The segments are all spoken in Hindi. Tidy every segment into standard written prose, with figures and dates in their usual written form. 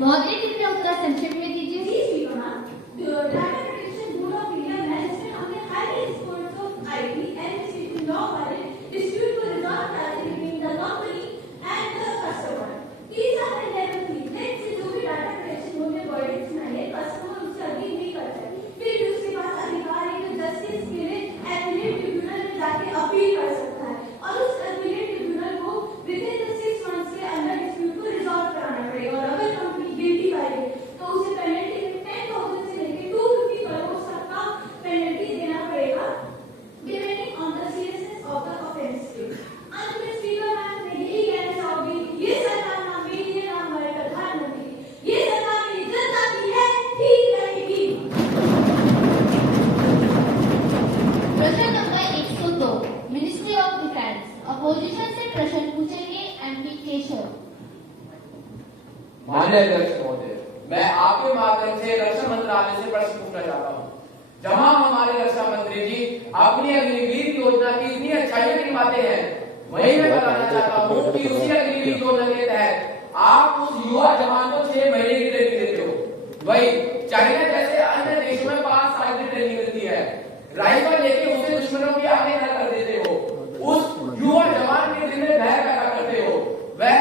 महोदय कृपया उत्तर संक्षेप में दीजिए। अपील कर सकता है और उस एपिलेट ट्रिब्यूनल को विदिन 6 मंथ्स के अंदर डिस्प्यूट को रिजॉल्व कराना पड़ेगा और अगर कंपनी गिल्टी पाए तो उसे पेनल्टी 10,000 से लेकर 250 करोड़ तक का पेनल्टी देना पड़ेगा depending on the seriousness of the offence. अंत में स्पीकर मैम मैं यही कहना चाहूंगी, ये सरकार ना मेरी है ना हमारे प्रधानमंत्री, ये सरकार मेरी जनता की है, ठीक रहेगी। प्रश्न number 102 ministry of defence opposition से प्रश्न पूछेंगे एमपी केशव। माननीय अध्यक्ष महोदय, मैं आपके माध्यम से रक्षा मंत्रालय से प्रश्न पूछना चाहता हूँ। जहां हमारे रक्षा मंत्री जी अपनी अग्निवीर योजना की इतनी अच्छाइयों की बातें हैं, वहीं मैं बताना चाहता हूँ कि उसी अग्निवीर योजना के तहत आप उस युवा जवान को 6 महीने की ट्रेनिंग देते हो। वही चाइना जैसे अन्य देशों में 5 साल की ट्रेनिंग मिलती है। राइफल लेके उसे दुश्मनों के आगे खड़ा कर देते हो। उस युवा जवान के दिल में भय पैदा करते हो। वह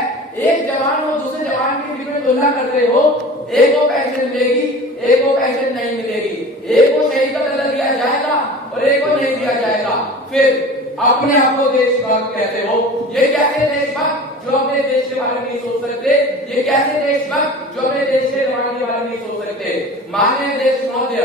एक जवान और दूसरे जवान के दिल में तुलना करते हो। एक को पेंशन मिलेगी, एक को पेंशन नहीं मिलेगी, एक को शहीद का दर्जा दिया जाएगा और एक को नहीं दिया जाएगा। फिर अपने आप को देशभक्त कहते हो। ये कैसे देशभक्त जो अपने देश के बारे में नहीं सोच सकते? ये कैसे देशभक्त जो अपने देश के जवान के बारे में नहीं सोच सकते? माननीय अध्यक्ष महोदय,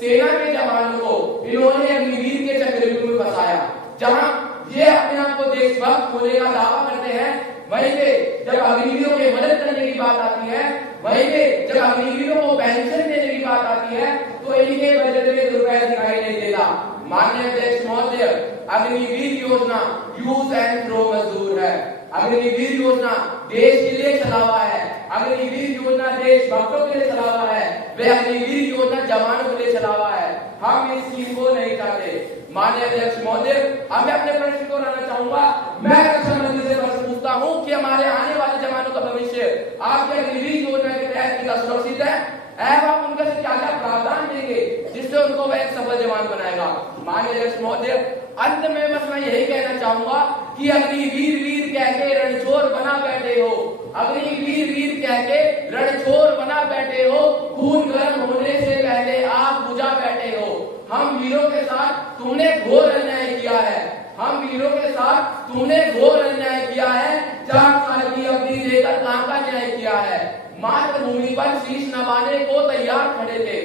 सेना के जवानों को इन्होंने अग्निवीर के चक्रव्यूह में फंसाया। जहां ये अपने आप को देशभक्त होने का दावा करते हैं, वहीं पे जब अग्निवीरों की मदद करने की बात आती है, वहीं पे जब अग्निवीरों को पेंशन देने की बात आती है, तो इनके बजट में रुपए दिखाई नहीं देता। माननीय अध्यक्ष महोदय, अग्निवीर योजना यूज एंड थ्रो मजदूर है। अग्निवीर योजना देश के लिए चला हुआ है। अग्निवीर योजना देशभक्तों के लिए चला हुआ है। वे अग्निवीर योजना जवानों के लिए चला हुआ है। हम इस चीज को नहीं चाहते। माननीय अध्यक्ष महोदय, अब मैं अपने प्रश्न को लाना चाहूंगा। मैं रक्षा मंत्री से प्रश्न पूछता हूँ कि हमारे आने वाले जवानों का भविष्य आपके अग्निवीर योजना के तहत कितना सुरक्षित है एवं आप उनके से क्या क्या प्रावधान देंगे जिससे उनको वह एक सफल जवान बनाएगा? माननीय अध्यक्ष महोदय, अंत में बस मैं यही कहना चाहूंगा कि अग्निवीर वीर कह के रणछोर बना बैठे हो। अग्निवीर वीर कह के रणछोर बना बैठे हो। खून गर्म होने से पहले आप बुझा बैठे हो। हम वीरों के साथ तुमने घोर अन्याय किया है। हम वीरों के साथ तुमने घोर अन्याय किया है। 4 साल की अवधि देकर काम का न्याय किया है। मातृभूमि पर शीश नवाने को तैयार खड़े थे।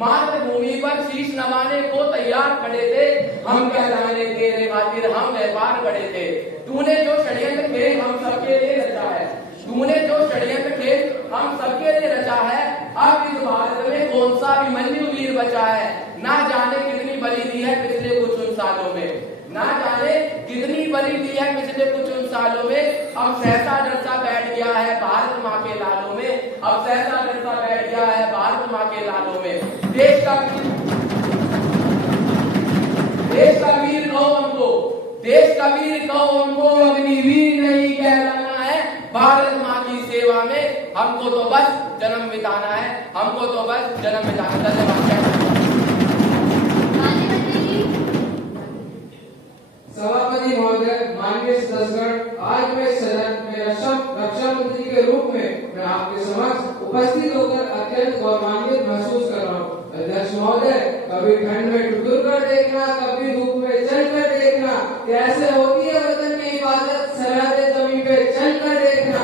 मातृभूमि पर शीश नवाने को तैयार खड़े थे। हम क्या जाने तेरे खातिर हम व्यापार खड़े थे। तूने जो षड्यंत्र खेल हम सबके लिए रचा है। तूने जो षड्यंत्र खेल हम सबके लिए रचा है। अब इस भारत में कौन सा अभिमन्यु वीर बचा है? ना जाने कितनी बलि दी है पिछले कुछ उन सालों में। ना जाने कितनी बलि दी है पिछले कुछ उन सालों में। अब सहसा डरसा बैठ गया है भारत माँ के लालों में। अब सहसा डरसा बैठ गया है भारत माँ के लालों में। देश का वीर कहो हमको, देश का वीर कहो हमको, अग्निवीर नहीं कहलाना है। भारत माँ की सेवा में हमको तो बस जन्म बिताना है। हमको तो बस जन्म बिताना। धन्यवाद। सभापति महोदय, माननीय सदस्यगण, आज मैं सदन में रक्षा मंत्री के रूप में मैं आपके समक्ष उपस्थित होकर अत्यंत गौरवान्वित महसूस कर रहा हूँ। अध्यक्ष महोदय, कभी ठंड में ठुठुर कर देखना, कभी धूप में चल कर देखना, कैसे होती है वतन की हिफाजत, सरहद जमीन पे चल कर देखना।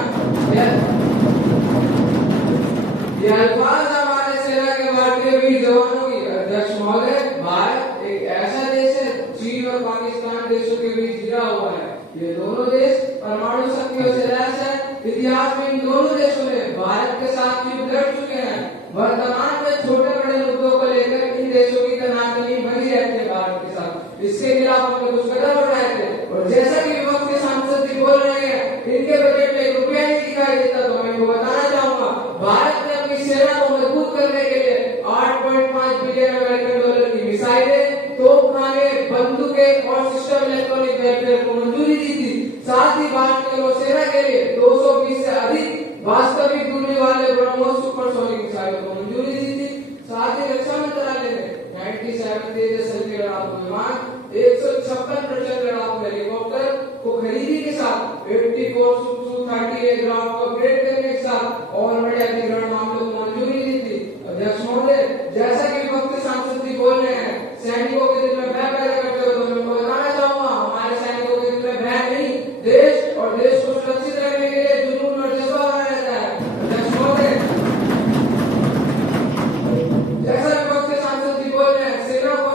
ये अल्फाज हमारे सेना के भारतीय वीर जवानों की। अध्यक्ष महोदय, भारत एक ऐसा देश है चीन और पाकिस्तान देशों के बीच घिरा हुआ है। ये दोनों देश परमाणु शक्तियों से लैस है। इतिहास में इन दोनों देशों ने भारत के साथ युद्ध लड़ चुके हैं। वर्तमान में छोटे बड़े मुद्दों को लेकर इन देशों की तनातनी बनी रहती है भारत के साथ। इसके खिलाफ हमने कुछ कदम उठाए थे और जैसा कि विपक्ष के सांसद जी बोल रहे हैं, इनके बजट में ₹1 नहीं दिखाई देता। तो मैं इनको बताना चाहूंगा, भारत ने अपनी सेना को मजबूत करने के लिए $8.5 बिलियन की मिसाइलें, तोपखाने, बंदूकें और सिस्टम इलेक्ट्रॉनिक वेपन को मंजूरी दी थी। साथ ही भारतीय नौसेना के लिए 220 से अधिक वास्तविक दूरी वाले ब्रह्मोस लेवल को मंजूरी दी थी। साथ ही रक्षा मंत्रालय ने 97 तेजस हल्के लड़ाकू विमान, 156 लड़ाकू हेलीकॉप्टर को खरीदी के साथ 84 Su-30 एयरक्राफ्ट को अपग्रेड करने के साथ और बड़े अधिग्रहण मामलों को मंजूरी दी थी। अध्यक्ष महोदय, जैसा कि विपक्ष सांसद जी बोल रहे हैं, सैनिकों के दिल में भय पैदा करते हुए तो मैं बताना चाहूंगा, हमारे सैनिकों के दिल में भय नहीं, देश और देश को सुरक्षित रखने के लिए जुनून और जज्बा बना रहता है। अध्यक्ष महोदय, जैसा विपक्ष सांसद जी बोल रहे हैं, सेना को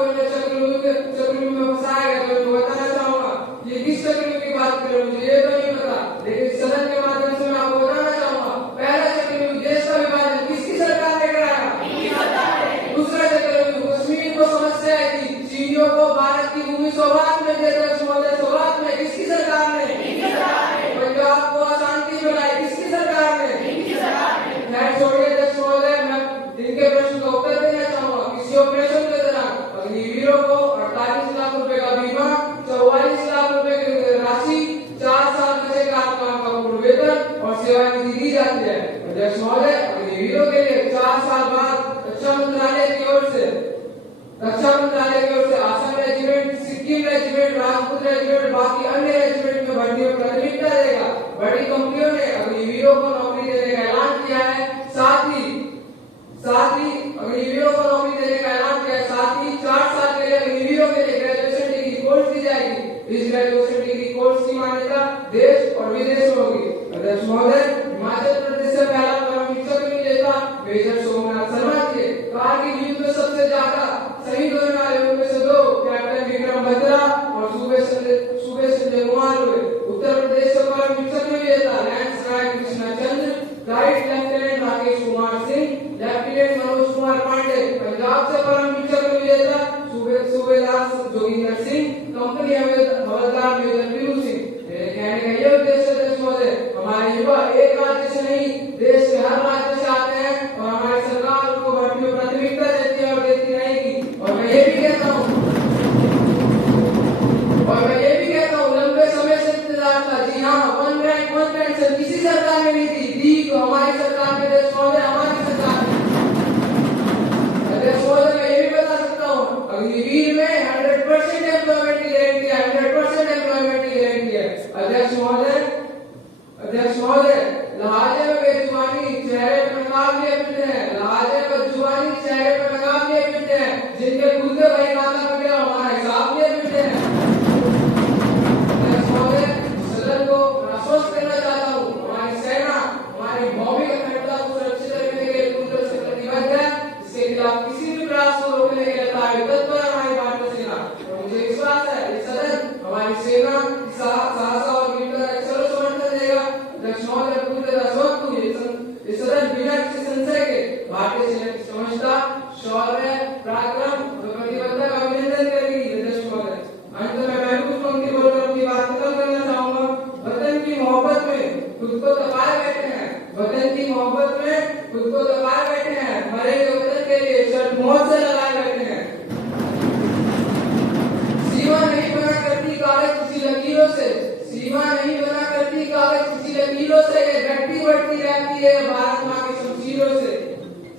चक्रव्यूह में फंसाया गया, तो मैं बताना चाहूंगा ये किस चक्रव्यूह की बात कर रहे हैं मुझे ये तो नहीं पता, लेकिन सदन के माध्यम से मैं आपको बताना चाहूंगा, पहला चक्रव्यूह देश का विभाजन किसकी सरकार ने कराया? दूसरा चक्रव्यूह कश्मीर को समस्या आई थी, चीनियों को भारत की भूमि सौगात में दे दो, सौगात में किसकी सरकार ने? पंजाब को अशांति बनाई, किसकी सरकार ने? खैर छोड़िए अध्यक्ष महोदय, मैं इनके प्रश्न का उत्तर देना चाहूंगा। किसी ऑपरेशन के दौरान अग्निवीरों को 48 लाख रुपए का बीमा, 44 लाख रुपए की राशि, 4 साल नशे का काम का पूर्ण वेतन और सेवानिधि दी जाती है। अध्यक्ष महोदय, अग्निवीरों के लिए 4 साल बाद रक्षा मंत्रालय की ओर से Assam regiment, Sikkim regiment, Rajput regiment, बाकी अन्य रेजिमेंट में भर्ती में प्राथमिकता देगा। बड़ी कंपनियों ने अग्निवीरों को नौकरी देने का ऐलान किया है, साथ ही अग्निवीरों को नौकरी देने का ऐलान किया है, साथ ही 4 साल के लिए अग्निवीरों के लिए ग्रेजुएशन डिग्री कोर्स दी जाएगी। इस ग्रेजुएशन डिग्री कोर्स की मान्यता देश और विदेश में होगी। अध्यक्ष महोदय, हिमाचल प्रदेश से पहला परम शिक्षक विजेता मेजर सोमनाथ शर्मा थे। कारगिल युद्ध में सबसे ज्यादा शहीद होने वाले उनमें से 2 कैप्टन विक्रम बत्रा और सूबे संजय कुमार हुए। उत्तर प्रदेश से परम शिक्षक विजेता lance Rai Krishna Chandra, flight lieutenant Rakesh Kumar Singh, lieutenant Manoj Kumar Pandey. Punjab से परम शिक्षक विजेता सूबेदार जोगिंदर सिंह, कंपनी हवलदार मेजर पीरू सिंह। मेरे कहने का ये उद्देश्य अध्यक्ष महोदय, हमारे युवा एक राज्य से नहीं देश के हर राज्य से आते हैं और हमारी सरकार उनको भर्ती में प्राथमिकता देती है और देती रहेगी। और मैं ये भी कहता हूँ लंबे समय से इंतजार था। जी हाँ, वन रैंक वन पेंशन किसी सरकार ने नहीं दी तो हमारी सरकार ने, अध्यक्ष महोदय, हमारी सरकार ने। अध्यक्ष महोदय, मैं ये भी बता सकता हूँ, अग्निवीर में 100% एम्प्लॉयमेंट की गारंटी है, 100% एम्प्लॉयमेंट की गारंटी है। अध्यक्ष महोदय, लहाजे में बेजुबानी चेहरे पर नकाब लिए फिरते हैं, लहाजे में जुबानी चेहरे पर नकाब लिए फिरते हैं, जिनके खुदे वही खाता पकड़े हमारा हिसाब लिए फिरते हैं। अध्यक्ष महोदय, सदन को आश्वस्त करना चाहता हूँ, हमारी सेना हमारी भौमिक अखंडता को सुरक्षित रखने के लिए पूरी तरह से प्रतिबद्ध है। इसके खिलाफ किसी भी प्रयास को रोकने के लिए तत्पर है हमारी भारतीय सेना। और मुझे विश्वास है ये सदन हमारी सेना साहस और वीरता का सर्व समर्थन देगा। अध्यक्ष महोदय, पूरी तरह स्वस्थ हुई ये सदन बिना किसी संशय के भारतीय सेना की समझता, शौर्य, पराक्रम और प्रतिबद्धता का अभिनंदन करेगी। अध्यक्ष महोदय, अंत में मैं कुछ पंक्ति बोलकर अपनी बात खत्म करना चाहूंगा। वतन की मोहब्बत में खुद को दबाए बैठे हैं, वतन की मोहब्बत में खुद को दबाए बैठे हैं, मरेंगे वतन के लिए शर्त मौत से लगाए बैठे हैं। सीमा नहीं बना करती कागज किसी लकीरों से, सीमा नहीं बना करती कागज किसी लकीरों से, ये घटती बढ़ती रहती है भारत माँ की शमशीरों से।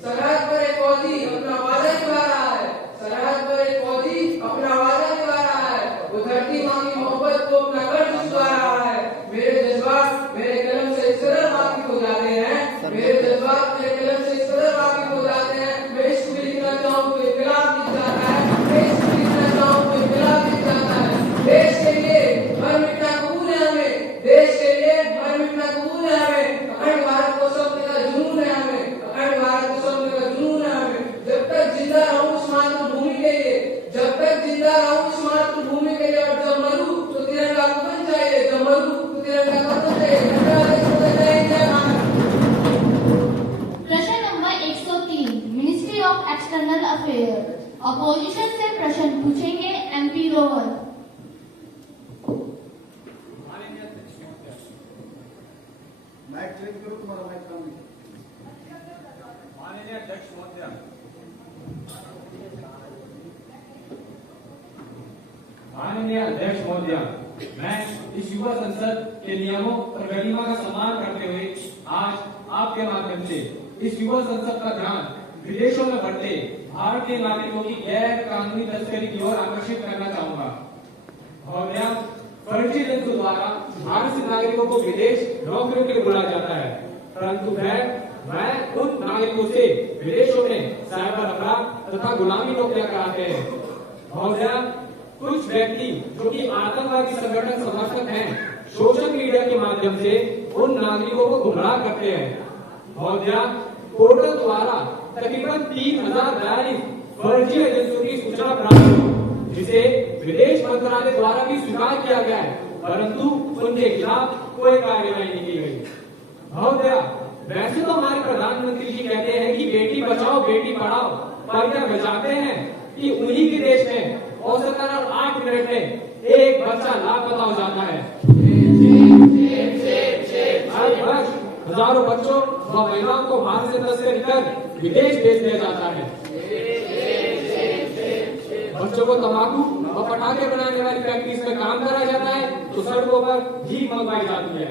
सरहद पर एक फौजी अपना वादा निभा रहा है, सरहद पर एक फौजी अपना वादा निभा रहा है, वो धरती माँ की मोहब्बत को अपना कर्ज चुका रहा है। मेरे जज्बात मेरे कलम से इस कदर वाकिफ हो जाते हैं, मेरे जज्बात मेरे कलम से इस कदर वाकिफ हो जाते हैं, मैं इश्क भी लिखना चाहूँ तो इनकलाब लिख जाता है, मैं इश्क भी लिखना चाहूँ तो इनकलाब लिख जाता है। देश के लिए मर मिटना कबूल है हमें, देश के लिए मर मिटना कबूल है हमें, अखंड भारत को सपने का जुनून है हमें, अखंड भारत को सपने का जुनून है हमें। जब तक जिंदा रहूं इस मातृभूमि के लिए, जब तक जिंदा रहूं इस मातृभूमि के लिए, और जब मरूं तो तिरंगा कफन चाहिए, जब मरूं तो तिरंगा कफन चाहिए। प्रश्न number 103, ministry of external affair. Opposition से प्रश्न पूछेंगे MP रोहन। माननीय अध्यक्ष महोदय, मैं इस युवा संसद के नियमों और गरिमा का सम्मान करते हुए आज आपके माध्यम से इस युवा संसद का ध्यान विदेशों में बढ़ते भारतीय नागरिकों की गैर कानूनी तस्करी की ओर आकर्षित करना चाहूंगा। महोदया, फर्जी एजेंटों द्वारा भारतीय नागरिकों को विदेश नौकरियों के लिए बुलाया जाता है, परंतु वह उन नागरिकों से विदेशों में साइबर अपराध तथा गुलामी नौकरियां कराते हैं। महोदया, कुछ व्यक्ति जो कि आतंकवादी संगठन समर्थक हैं, सोशल मीडिया के माध्यम से उन नागरिकों को गुमराह करते हैं। महोदया, पोर्टल द्वारा तकरीबन 3042 फर्जी एजेंसियों की सूचना प्राप्त हुई, जिसे विदेश मंत्रालय द्वारा भी स्वीकार किया गया है, परंतु उनके खिलाफ कोई कार्रवाई नहीं की गई। महोदया, वैसे तो हमारे प्रधानमंत्री जी कहते हैं कि बेटी बचाओ बेटी पढ़ाओ, पर क्या वे जानते हैं कि उन्हीं के देश में औसतन 8 मिनट में एक बच्चा लापता हो जाता है। हर वर्ष हजारों बच्चों व महिलाओं को भारत से तस्करी कर विदेश भेज दिया जाता है। बच्चों को तंबाकू और पटाखे बनाने वाली फैक्ट्रीज में काम कराया जाता है तो सड़कों पर भीख मंगवाई जाती है।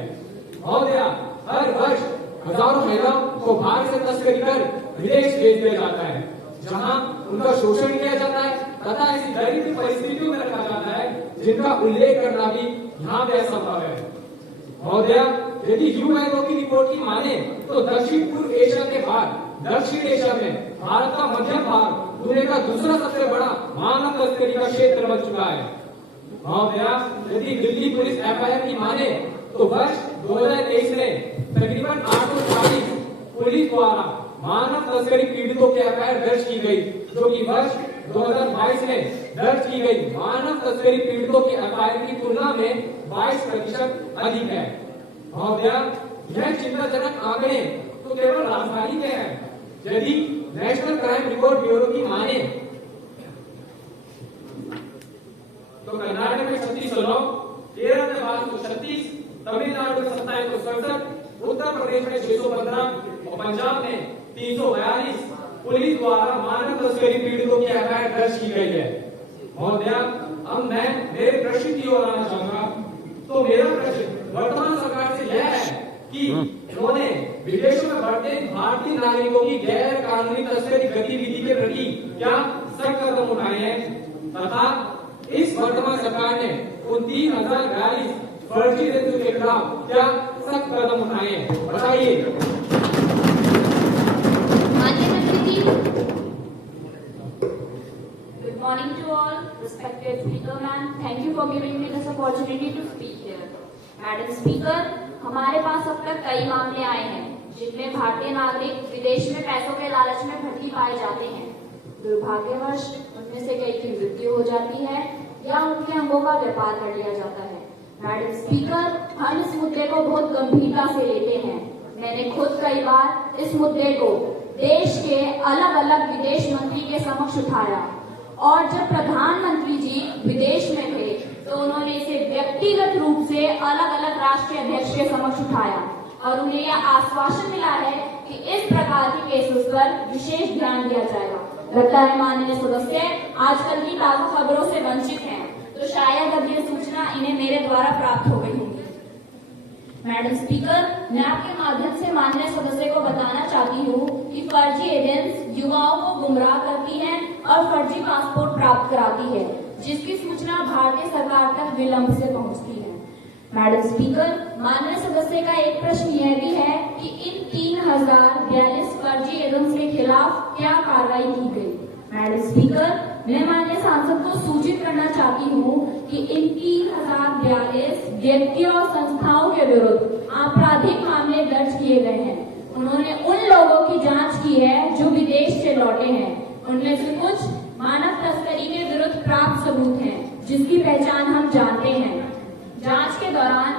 महोदया, हर वर्ष हजारों महिलाओं को भारत से तस्करी कर विदेश भेज दिया जाता है, जहां उनका शोषण किया जाता है तथा ऐसी दरिद्र परिस्थितियों में रखा जाता है जिनका उल्लेख करना भी यहाँ पे असंभव है। महोदया, यदि यूएनओ की रिपोर्ट की माने तो दक्षिण पूर्व एशिया के बाद दक्षिण एशिया में भारत का मध्यम भाग दुनिया का दूसरा सबसे बड़ा मानव तस्करी का क्षेत्र बन चुका है। महोदया, यदि दिल्ली पुलिस एफआईआर की माने तो वर्ष 2023 में तकरीबन 840 पुलिस द्वारा मानव तस्करी पीड़ितों की एफआईआर दर्ज की गई, जो कि वर्ष 2022 में दर्ज की गई मानव तस्करी पीड़ितों की एफआईआर की तुलना में 22% अधिक है। महोदया, यह चिंताजनक आंकड़े तो केवल राजधानी के हैं। यदि नेशनल क्राइम रिकॉर्ड ब्यूरो की माने तो कर्नाटक में 3609, केरल में 1236, तमिलनाडु में 2767, उत्तर प्रदेश में 615 और पंजाब में 342 पुलिस द्वारा मानव तस्करी पीड़ितों की एफआईआर दर्ज की गई है। महोदया, अब मैं मेरे प्रश्न की ओर आना चाहूंगा। तो मेरा प्रश्न वर्तमान सरकार से यह है कि उन्होंने विदेशों में बढ़ते भारतीय नागरिकों की गैर कानूनी तस्करी गतिविधि के प्रति क्या सख्त कदम उठाए हैं तथा इस वर्तमान सरकार ने उन 3042 फर्जी एजेंसियों के खिलाफ क्या सख्त कदम उठाए हैं, बताइए। Good morning to all, respected speaker man. Thank you for giving me this opportunity to speak here. Madam Speaker, हमारे पास अब तक कई मामले आए हैं जिनमें भारतीय नागरिक विदेश में पैसों के लालच में भटकी पाए जाते हैं। दुर्भाग्यवश उनमें से कई की मृत्यु हो जाती है या उनके अंगों का व्यापार कर लिया जाता है। मैडम स्पीकर, हम इस मुद्दे को बहुत गंभीरता से लेते हैं। मैंने खुद कई बार इस मुद्दे को देश के अलग अलग विदेश मंत्री के समक्ष उठाया और जब प्रधानमंत्री जी विदेश में थे तो उन्होंने इसे व्यक्तिगत रूप से अलग अलग राष्ट्रीय अध्यक्ष के समक्ष उठाया और उन्हें यह आश्वासन मिला है कि इस प्रकार के केसेस पर विशेष ध्यान दिया जाएगा। लगता है माननीय सदस्य आजकल की ताज़ा खबरों से वंचित हैं, तो शायद अब ये सूचना इन्हें मेरे द्वारा प्राप्त हो गई होगी। मैडम स्पीकर, मैं आपके माध्यम से माननीय सदस्य को बताना चाहती हूँ कि फर्जी एजेंट्स युवाओं को गुमराह करती हैं और फर्जी पासपोर्ट प्राप्त कराती है, जिसकी सूचना भारतीय सरकार तक विलंब से पहुँचती है। मैडम स्पीकर, माननीय सदस्य का एक प्रश्न यह भी है कि इन 3042 फर्जी एजेंट्स के खिलाफ क्या कार्रवाई की गई। मैडम स्पीकर, मैं माननीय सांसद को सूचित करना चाहती हूँ कि इन 3042 व्यक्तियों और संस्थाओं के विरुद्ध आपराधिक मामले दर्ज किए गए हैं। उन्होंने उन लोगों की जांच की है जो विदेश से लौटे हैं। उनमें से कुछ मानव तस्करी के विरुद्ध प्राप्त सबूत हैं, जिसकी पहचान हम जानते हैं। जांच के दौरान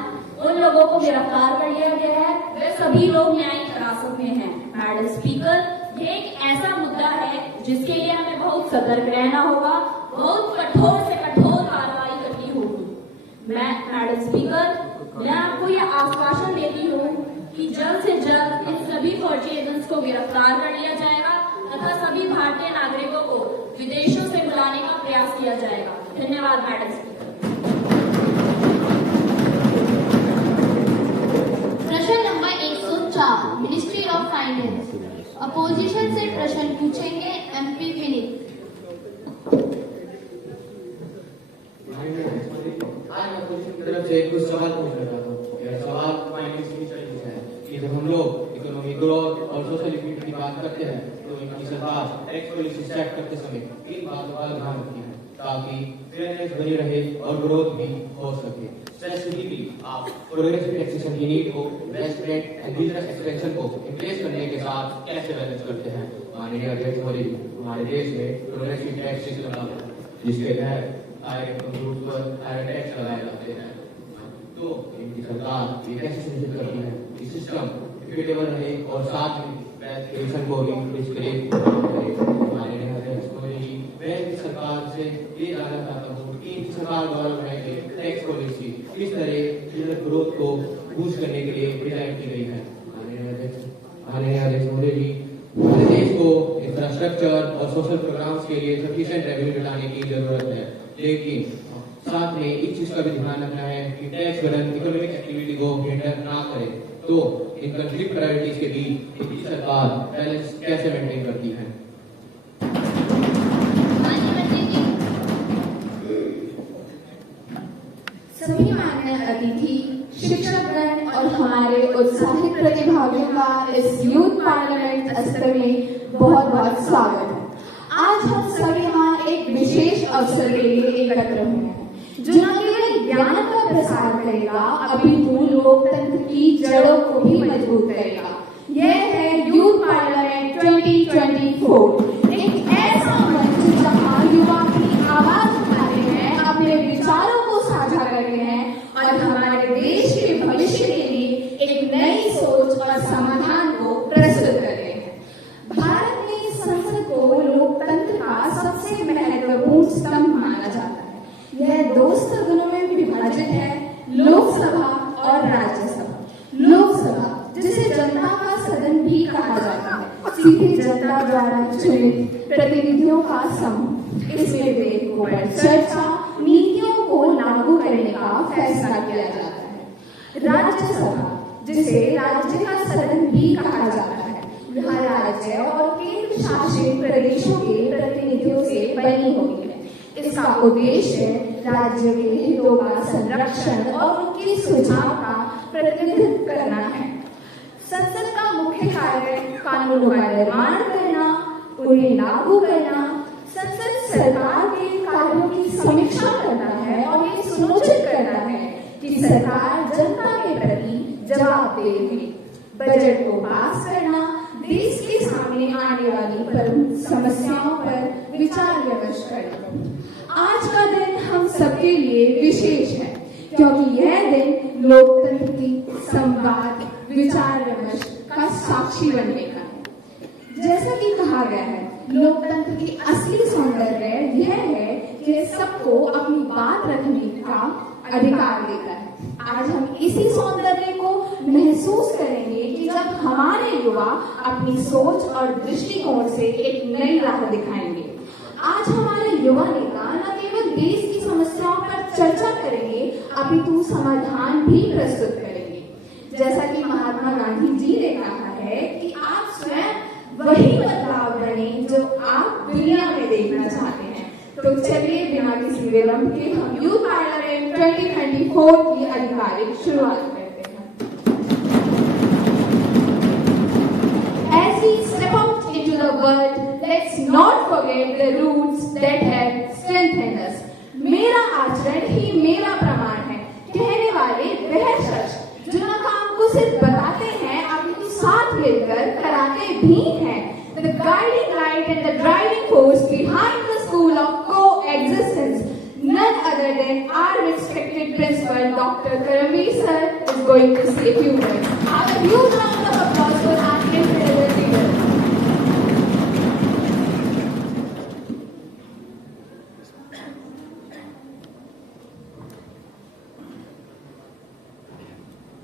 उन लोगों को गिरफ्तार कर लिया गया है। वे सभी लोग न्यायिक हिरासत में हैं। मैडम स्पीकर, ये एक ऐसा मुद्दा है जिसके लिए हमें बहुत सतर्क रहना होगा, बहुत कठोर से कठोर कार्रवाई करनी होगी। मैडम स्पीकर, मैं आपको यह आश्वासन देती हूँ कि जल्द से जल्द इन सभी फर्जी एजेंट्स को गिरफ्तार कर लिया जाएगा तथा सभी भारतीय नागरिकों को विदेशों से बुलाने का प्रयास किया जाएगा। धन्यवाद मैडम स्पीकर। प्रश्न number 104 ministry of finance. Opposition से प्रश्न पूछेंगे एमपी विनीत। आज मैं अपोजिशन की तरफ से कुछ सवाल पूछना चाहता हूँ। यह सवाल फाइनेंस मिनिस्टर जी से है कि जब हम लोग इकोनॉमिक ग्रोथ और सोशल इक्विटी की बात करते हैं तो इनकी सरकार टैक्स पॉलिसी सेट करते समय इन बातों का ध्यान रखती है ताकि फेयरनेस बनी रहे और ग्रोथ भी हो सके। स्पेसिफिकली आप प्रोग्रेसिव टैक्सेशन की नीड को, इन्वेस्टमेंट एंड बिजनेस एक्सपेंशन को इंक्रीज करने के साथ कैसे बैलेंस करते हैं? माननीय अध्यक्ष महोदय, हमारे देश में प्रोग्रेसिव टैक्स सिस्टम लागू है जिसके तहत आय ग्रुप पर आय टैक्स लगाए जाते हैं। तो इनकी सरकार ये कैसे सुनिश्चित करती है कि सिस्टम इक्विटेबल रहे और साथ में टैक्सेशन को भी इंक्रीज करे? माननीय अध्यक्ष महोदय जी, मैं इनकी सरकार से ये जानना चाहता हूँ कि इनकी सरकार द्वारा बनाई गई टैक्स पॉलिसी किस तरह बिजनेस ग्रोथ को बूस्ट करने के लिए डिजाइन की गई है? माननीय अध्यक्ष महोदय जी, हमारे देश को इंफ्रास्ट्रक्चर और सोशल प्रोग्राम्स के लिए सफिशिएंट रेवेन्यू जुटाने की जरूरत है, लेकिन साथ में इस चीज का भी ध्यान रखना है कि टैक्स बर्डन इकोनॉमिक एक्टिविटी को हिंडर ना करे। तो इन कंफ्लिक्ट प्रायोरिटीज के बीच इनकी सरकार बैलेंस कैसे मेंटेन करती है? सभी मान्य अतिथि, शिक्षकगण और हमारे उत्साहित प्रतिभागियों का इस यूथ पार्लियामेंट सत्र में बहुत बहुत स्वागत है। आज हम सब यहाँ एक विशेष अवसर के लिए एकत्र हुए हैं जो न केवल ज्ञान का प्रसार करेगा अपितु लोकतंत्र की जड़ों को भी मजबूत करेगा। यह है यूथ पार्लियामेंट 2024, एक ऐसा मंच जहाँ युवा अपनी आवाज उठा रहे हैं, अपने विचारों को साझा कर रहे हैं और हमारे देश के भविष्य के लिए एक नई सोच और समाधान को प्रस्तुत कर रहे हैं। भारत में संसद को लोकतंत्र का सबसे महत्वपूर्ण स्तंभ माना जाता है। यह दो सदनों में विभाजित है, लोकसभा और राज्यसभा। लोकसभा, जिसे जनता का सदन भी कहा जाता है, सीधे जनता द्वारा चुनित प्रतिनिधियों का समूह। इसमें विधेयकों पर चर्चा, नीतियों को लागू करने का फैसला किया जाता है। राज्यसभा, जिसे राज्य का सदन भी कहा जाता है, यह राज्य और केंद्र शासित प्रदेशों के प्रतिनिधियों से बनी हुई है। इसका उद्देश्य राज्य के हितों का संरक्षण और उनके सुझाव का प्रतिनिधित्व करना है। संसद का मुख्य कार्य कानूनों का निर्माण करना, उन्हें लागू करना, संसद सरकार के कार्यों की समीक्षा करना है और ये सुनिश्चित करना है कि सरकार जनता के प्रति जवाबदेह है। बजट को पास करना, देश के सामने आने वाली प्रमुख समस्याओं पर विचार विमर्श करना। आज का दिन हम सबके लिए विशेष है क्योंकि यह दिन लोकतंत्र की संवाद, विचार विमर्श का साक्षी बनने का है। जैसा कि कहा गया है, लोकतंत्र की असली सौंदर्य यह है कि सबको अपनी बात रखने का अधिकार देता है। आज हम इसी सौंदर्य को महसूस करेंगे कि जब हमारे युवा अपनी सोच और दृष्टिकोण से एक नई राह दिखाएंगे। आज हमारे युवा नेता न केवल देश की समस्याओं पर चर्चा करेंगे अपितु समाधान भी प्रस्तुत करेंगे। जैसा कि महात्मा गांधी जी ने कहा है कि आप स्वयं वही बदलाव बने जो आप दुनिया में देखना चाहते हैं। तो चलिए बिना किसी विलंब के हम यूथ पार्लियामेंट 2024 की आधिकारिक शुरुआत करते हैं। As we step out into the world, let's not forget the roots that have strengthened us. मेरा आचरण ही मेरा प्रमाण है, कहने वाले वह शख्स जो न काम को सिर्फ बताते हैं अपितु साथ मिलकर कराते भी हैं। The guiding light and the driving force behind the school of coexistence, none other than our respected principal, Dr. Karamveer sir, is going to say a few words. Have a huge round of applause for our incredible leader.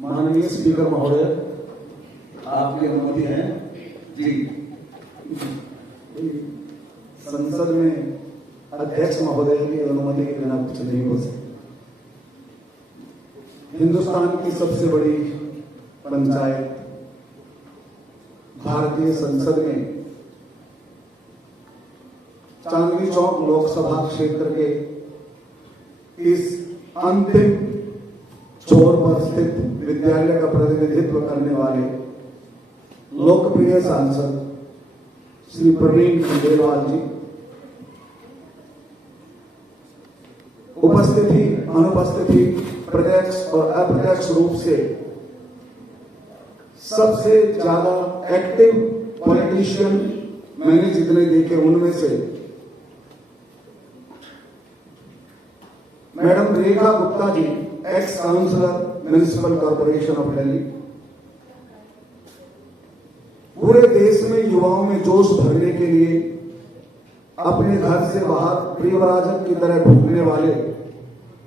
माननीय स्पीकर महोदय, आपकी अनुमति है जी। संसद में अध्यक्ष महोदय की अनुमति के बिना कुछ नहीं हो सकता। हिंदुस्तान की सबसे बड़ी पंचायत भारतीय संसद में चांदनी चौक लोकसभा क्षेत्र के इस अंतिम छोर पर स्थित विद्यालय का प्रतिनिधित्व करने वाले लोकप्रिय सांसद श्री प्रवीण खंडेलवाल जी, उपस्थिति अनुपस्थिति प्रत्यक्ष और अप्रत्यक्ष रूप से सबसे ज्यादा एक्टिव पॉलिटिशियन मैंने जितने देखे उनमें से madam Rekha Gupta ji, ex councillor municipal corporation of Delhi, पूरे देश में युवाओं में जोश भरने के लिए अपने घर से बाहर प्रियवराजन की तरह भूखने वाले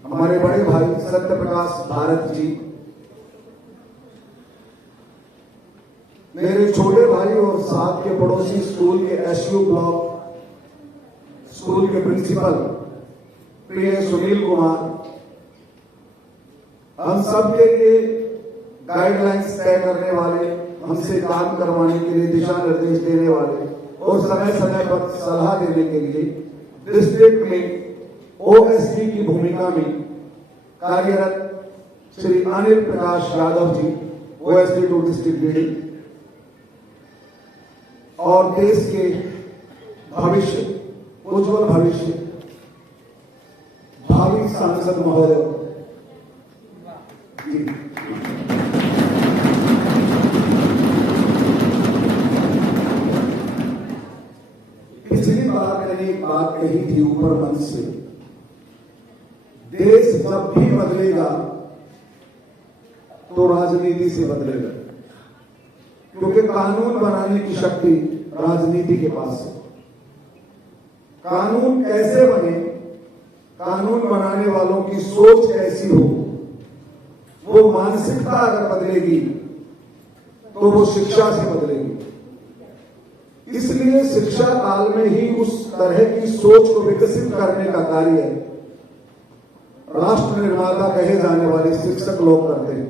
हमारे बड़े भाई सत्यप्रकाश भारत जी, मेरे छोटे भाई और साथ के पड़ोसी स्कूल के एसयू ब्लॉक स्कूल के प्रिंसिपल प्रिय सुनील कुमार, हम सब के लिए गाइडलाइंस तय करने वाले, हमसे काम करवाने के लिए दिशा निर्देश देने वाले और समय समय पर सलाह देने के लिए डिस्ट्रिक्ट में ओएसडी की भूमिका में कार्यरत Shri Anil Prakash Yadav ji, OSD to district leading, और देश के भविष्य, उज्जवल भविष्य भावी सांसद महोदय जी, पिछली बार मैंने एक बात कही थी ऊपर मंच से, देश जब भी बदलेगा तो राजनीति से बदलेगा, क्योंकि कानून बनाने की शक्ति राजनीति के पास है। कानून कैसे बने, कानून बनाने वालों की सोच कैसी हो, वो मानसिकता अगर बदलेगी तो वो शिक्षा से बदलेगी। इसलिए शिक्षा काल में ही उस तरह की सोच को विकसित करने का कार्य राष्ट्र निर्माता कहे जाने वाले शिक्षक लोग करते हैं।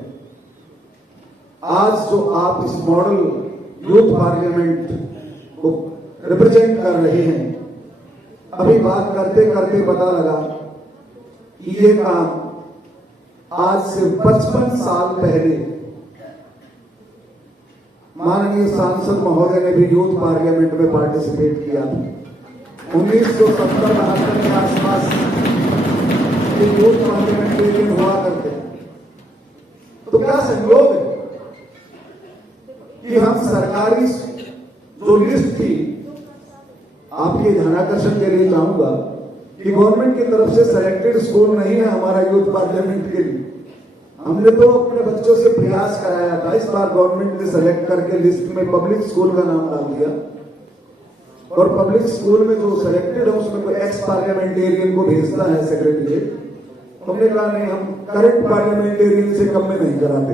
आज जो आप इस मॉडल यूथ पार्लियामेंट को रिप्रेजेंट कर रहे हैं, अभी बात करते करते पता लगा कि ये काम आज से 55 साल पहले माननीय सांसद महोदय ने भी यूथ पार्लियामेंट में पार्टिसिपेट किया था। 1970-72 के आसपास ये यूथ पार्लियामेंटेरियन हुआ करते। तो क्या संयोग है कि हम सरकारी जो लिस्ट थी, आपके ध्यानाकर्षण के लिए चाहूंगा कि गवर्नमेंट की तरफ से सिलेक्टेड स्कूल नहीं है हमारा यूथ पार्लियामेंट के लिए। हमने तो अपने बच्चों से प्रयास कराया था, इस बार गवर्नमेंट ने सेलेक्ट करके लिस्ट में पब्लिक स्कूल का नाम डाल दिया, और पब्लिक स्कूल में जो सिलेक्टेड है उसमें कोई एक्स पार्लियामेंटेरियन को भेजता है सेक्रेटरीट। हमने कहा नहीं, हम करंट पार्लियामेंटेरियन से कम में नहीं कराते।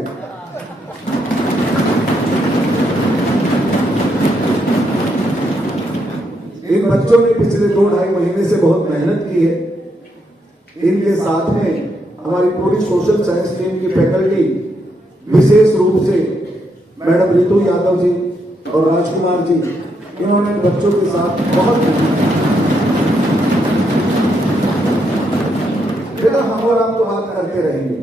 इन बच्चों ने पिछले 2-2.5 महीने से बहुत मेहनत की है। इनके साथ में हमारी पूरी सोशल साइंस टीम की फैकल्टी, विशेष रूप से मैडम रितु यादव जी और राजकुमार जी, इन्होंने बच्चों के साथ बहुत बेटा हम और आप तो बात करते रहेंगे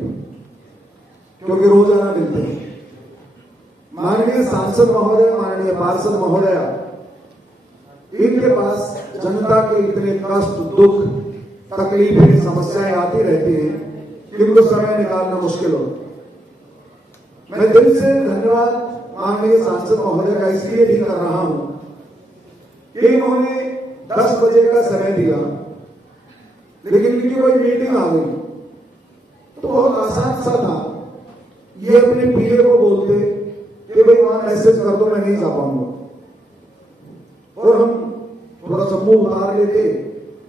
क्योंकि रोजाना मिलते हैं। माननीय सांसद महोदय, माननीय पार्षद महोदया, इनके पास जनता के इतने कष्ट, दुख, तकलीफें, समस्याएं आती रहती हैं कि इनको समय निकालना मुश्किल हो। मैं दिल से धन्यवाद माननीय सांसद महोदय का इसलिए भी कर रहा हूं कि इन्होंने 10 बजे का समय दिया, लेकिन इनकी कोई मीटिंग आ गई तो बहुत आसान सा था, ये अपने पीए को बोलते कि भाई वहां मैसेज कर दो, मैं नहीं जा पाऊंगा, और हम थोड़ा सा मुंह उतार लेते,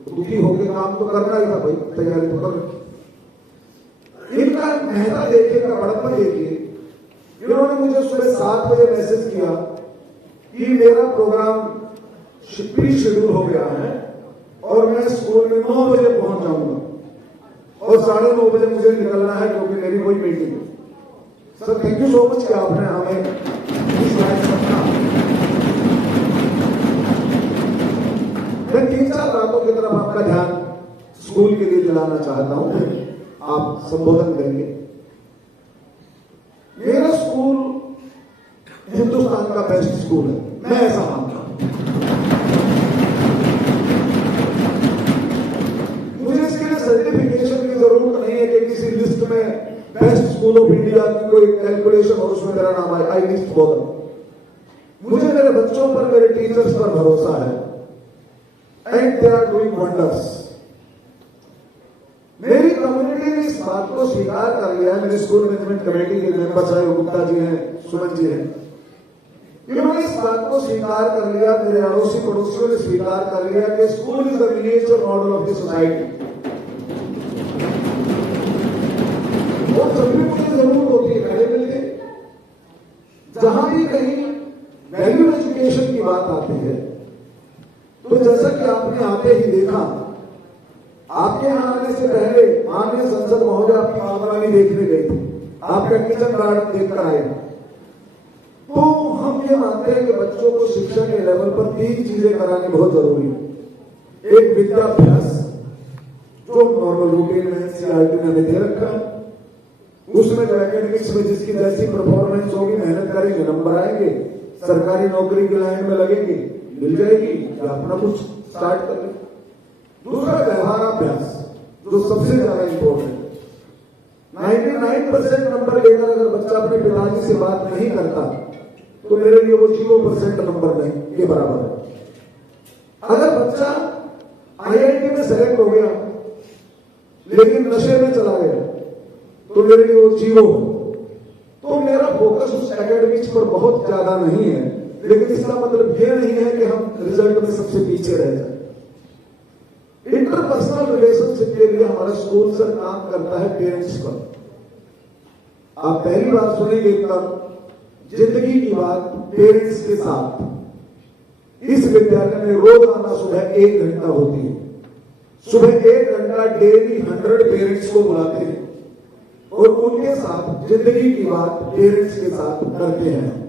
दुखी होके काम तो करना ही था भाई, तैयारी तो कर। इनका मेहनत देखिए, का बड़प्पन देखिए। इन्होंने मुझे सुबह 7 बजे मैसेज किया कि मेरा प्रोग्राम प्री शेड्यूल हो गया है और मैं स्कूल में 9 बजे पहुंच जाऊंगा और 9:30 बजे मुझे निकलना है क्योंकि मेरी कोई मीटिंग है। Sir thank you so much कि आपने हमें इस लायक समझा। मैं 3-4 बातों की तरफ आपका ध्यान स्कूल के लिए दिलाना चाहता हूं, आप संबोधन करेंगे। मेरा स्कूल हिंदुस्तान का बेस्ट स्कूल है, मैं ऐसा मानता हूं। मुझे इसके लिए सर्टिफिकेशन की जरूरत नहीं है कि किसी लिस्ट में बेस्ट स्कूल ऑफ इंडिया की कोई कैलकुलेशन और उसमें मेरा नाम आए, आई लिस्ट बोला। मुझे मेरे बच्चों पर, मेरे टीचर्स पर भरोसा है and they are doing wonders. मेरी कम्युनिटी ने इस बात को स्वीकार कर लिया है, मेरे स्कूल मैनेजमेंट कमेटी के मेंबर साहब गुप्ता जी हैं, सुमन जी हैं, इन्होंने इस बात को स्वीकार कर लिया, मेरे अड़ोसी पड़ोसियों ने स्वीकार कर लिया कि school is the miniature model of the society. और जब भी मुझे जरूरत होती है खड़े मिलके, जहां भी कहीं वैल्यू एजुकेशन की बात आती है, तो जैसा कि आपने आते ही देखा, आपके यहां आने से पहले माननीय संसद महोदय आपकी बागवानी देखने गई थी, आपका किचन गार्डन देखकर आए। तो हम ये मानते हैं कि बच्चों को शिक्षा के लेवल पर 3 चीजें करानी बहुत जरूरी है। एक विद्याभ्यास, जो नॉर्मल रूटीन में सीआरटी ने हमें दे रखा है, उसमें जो एकेडमिक्स में जिसकी जैसी परफॉर्मेंस होगी, मेहनत करेंगे, नंबर आएंगे, सरकारी नौकरी की लाइन में लगेंगे, मिल जाएगी, या अपना कुछ स्टार्ट कर ले। दूसरा व्यवहाराभ्यास, जो सबसे ज्यादा इंपॉर्टेंट है। 99% नंबर लेकर अगर बच्चा अपने पिताजी से बात नहीं करता, तो मेरे लिए वो 0% नंबर नहीं के बराबर है। अगर बच्चा आईआईटी में सेलेक्ट हो गया लेकिन नशे में चला गया, तो मेरे लिए वो 0 है। तो मेरा फोकस उस एकेडमिक्स पर बहुत ज्यादा नहीं है, लेकिन इसका मतलब ये नहीं है कि हम रिजल्ट में सबसे पीछे रह जाए। इंटरपर्सनल रिलेशनशिप के लिए हमारा स्कूल सर काम करता है पेरेंट्स पर। आप पहली बार सुनेंगे तब जिंदगी की बात पेरेंट्स के साथ। इस विद्यालय में रोजाना सुबह 1 घंटा होती है। सुबह 1 घंटा डेली 100 पेरेंट्स को बुलाते हैं और उनके साथ जिंदगी की बात पेरेंट्स के साथ करते हैं।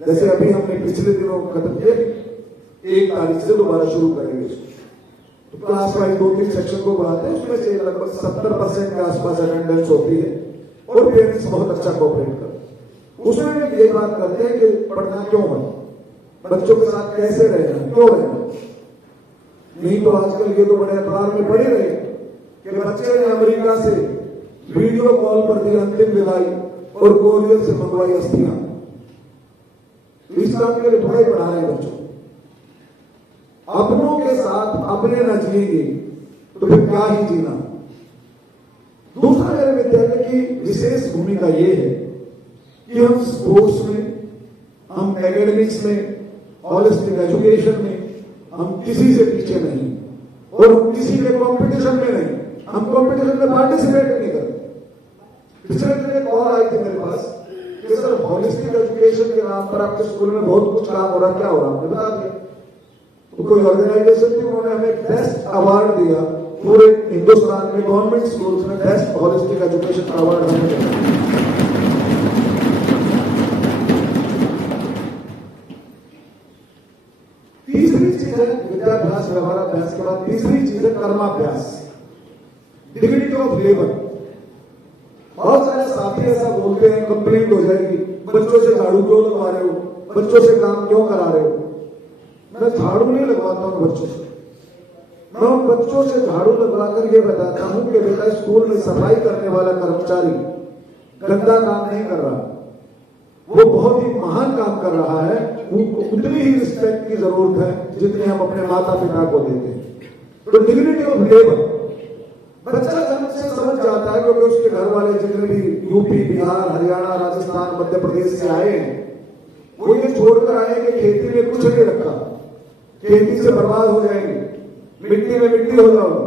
जैसे अभी हमने पिछले दिनों खत्म किया, 1 तारीख से दोबारा शुरू करेंगे। तो क्लास वाइज 2-3 सेक्शन को बुलाते हैं, उसमें से लगभग 70% के आसपास अटेंडेंस होती है और पेरेंट्स बहुत अच्छा कोऑपरेट करते हैं। उसमें भी ये बात करते हैं कि पढ़ना क्यों है, बच्चों के साथ कैसे रहना, क्यों रहना। नहीं तो आजकल ये तो बड़े अखबार में पढ़े रहे कि बच्चे ने अमेरिका से वीडियो कॉल पर दी अंतिम विदाई और कोरियर से मंगवाई अस्थियां। इस काम के लिए थोड़ा ही पढ़ा रहे हैं बच्चों। अपनों के साथ अपने न जिएंगे तो फिर क्या ही जीना। दूसरा मेरे विद्यालय की विशेष भूमिका यह है कि हम स्पोर्ट्स में, हम एकेडमिक्स में, होलिस्टिक एजुकेशन में हम किसी से पीछे नहीं और हम किसी के कंपटीशन में नहीं, हम कंपटीशन में पार्टिसिपेट नहीं करते। पिछले दिन एक कॉल आई थी मेरे पास कि सर होलिस्टिक एजुकेशन के नाम पर आपके स्कूल में बहुत कुछ काम हो रहा, क्या हो रहा, हमने बता दिया। तो कोई ऑर्गेनाइजेशन थी, उन्होंने हमें बेस्ट अवार्ड दिया पूरे हिंदुस्तान में गवर्नमेंट स्कूल्स में, बेस्ट होलिस्टिक एजुकेशन का अवार्ड हमें दिया। तीसरी चीज है विद्याभ्यास, व्यवहाराभ्यास के बाद तीसरी चीज है कर्माभ्यास, डिग्निटी ऑफ लेबर। बहुत सारे साथी ऐसा बोलते हैं, कंप्लेंट हो जाएगी, बच्चों से झाड़ू क्यों लगवा रहे हो, बच्चों से काम क्यों करा रहे हो। मैं झाड़ू नहीं लगवाता हूं बच्चों से, मैं उन बच्चों से झाड़ू लगवाकर ये बताता हूं कि बेटा स्कूल में सफाई करने वाला कर्मचारी गंदा काम नहीं कर रहा, वो बहुत ही महान काम कर रहा है, उनको उतनी ही रिस्पेक्ट की जरूरत है जितनी हम अपने माता पिता को देते हैं। तो डिग्निटी ऑफ लेबर, बच्चा जन्म से समझ जाता है क्योंकि उसके घर वाले जितने भी यूपी, बिहार, हरियाणा, राजस्थान, मध्य प्रदेश से आए हैं, वो ये छोड़कर आए कि खेती में कुछ नहीं रखा, खेती से बर्बाद हो जाएंगे, मिट्टी में मिट्टी हो जाओगे।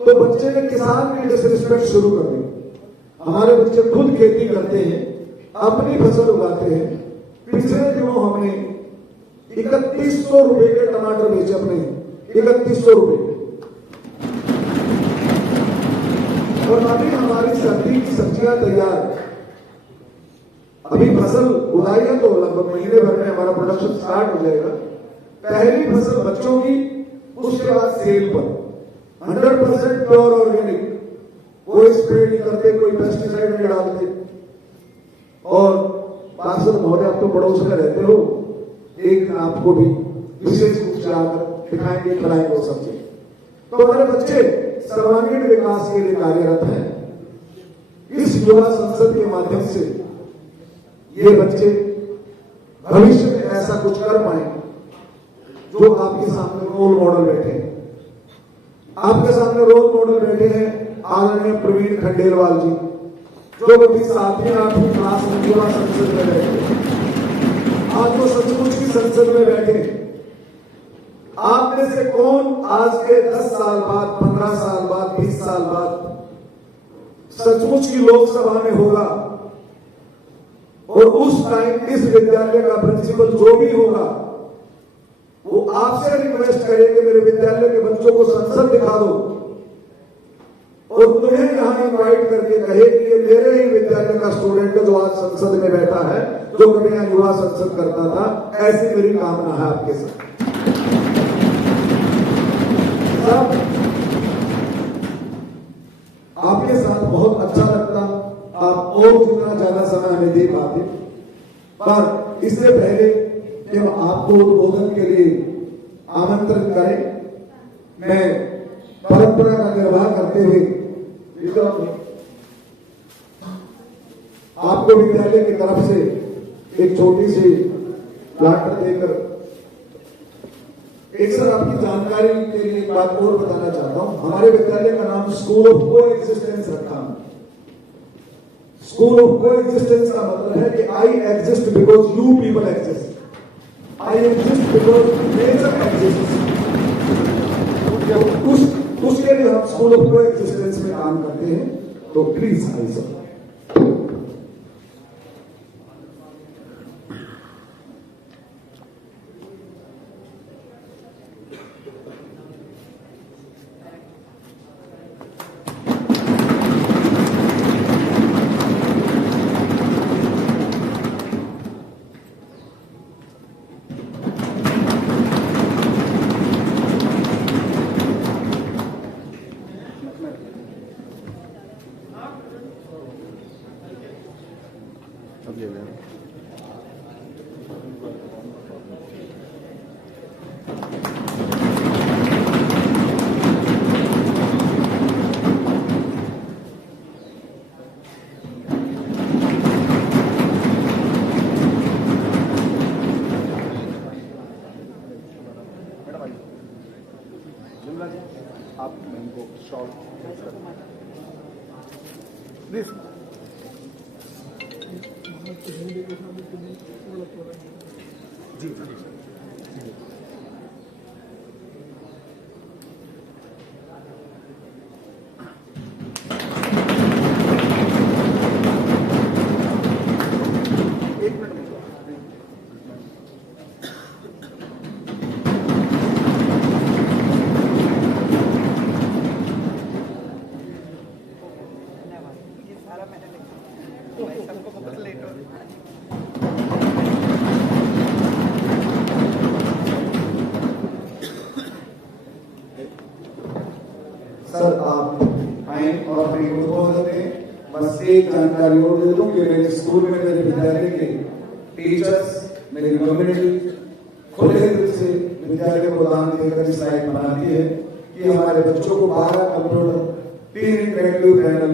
तो बच्चे ने किसान की डिसरिस्पेक्ट शुरू कर दी। हमारे बच्चे खुद खेती करते हैं, अपनी फसल उगाते हैं। पिछले दिनों हमने 3100 रुपए के टमाटर बेचे अपने, 3100 रुपए। और अभी हमारी सर्दी की सब्जियां तैयार, अभी फसल उगाई है तो लगभग महीने भर में हमारा प्रोडक्शन स्टार्ट हो जाएगा। पहली फसल बच्चों की उसके बाद सेल पर 100% प्योर ऑर्गेनिक, कोई स्प्रे नहीं करते, कोई पेस्टिसाइड नहीं डालते। और पार्षद महोदय, आप तो पड़ोस में रहते हो, एक दिन आपको भी विशेष रूप से आकर दिखाएंगे, खिलाएंगे वो सब चीज। तो हमारे बच्चे सर्वांगीण विकास के लिए कार्यरत हैं। इस युवा संसद के माध्यम से ये बच्चे भविष्य में ऐसा कुछ कर पाए जो आपके सामने रोल मॉडल बैठे हैं। आपके सामने रोल मॉडल बैठे हैं आदरणीय प्रवीण खंडेलवाल जी, जो अभी 7वीं 8वीं क्लास में युवा संसद में बैठे, आज वो सचमुच की संसद में बैठे। आप में से कौन आज के 10 साल बाद, 15 साल बाद, 20 साल बाद सचमुच की लोकसभा में होगा और उस टाइम इस विद्यालय का प्रिंसिपल जो भी होगा वो आपसे रिक्वेस्ट करे कि मेरे विद्यालय के बच्चों को संसद दिखा दो और तुम्हें यहां इनवाइट करके कहे कि ये मेरे ही विद्यालय का स्टूडेंट है जो आज संसद में बैठा है, जो कभी यहां युवा संसद करता था। ऐसी मेरी कामना है आपके साथ। आपके साथ बहुत अच्छा लगता, आप और जितना ज्यादा समय हमें दे पाते, पर इससे पहले कि हम आपको उद्बोधन के लिए आमंत्रित करें, मैं परंपरा का निर्वाह करते हुए आपको विद्यालय की तरफ से एक छोटी सी प्लांटर देकर एक सर आपकी जानकारी के लिए एक बात और बताना चाहता हूं। हमारे विद्यालय का नाम स्कूल ऑफ को एग्जिस्टेंस रखा है। स्कूल ऑफ को एग्जिस्टेंस का मतलब है कि I exist because you people exist, I exist because nature exist. उसके लिए हम स्कूल ऑफ को एग्जिस्टेंस में काम करते हैं। तो प्लीज आई सर। आप इनको शॉर्ट प्लीज। जी सर, आप आए और अपनी उद्बोधन में बस एक जानकारी और दे दूं कि मेरे स्कूल में मेरे विद्यालय के टीचर्स, मेरी कम्युनिटी खुले दिल से विद्यालय को दान देकर इस लायक बनाती है कि हमारे बच्चों को 12 कंप्यूटर, 3 इंटरेक्टिव पैनल,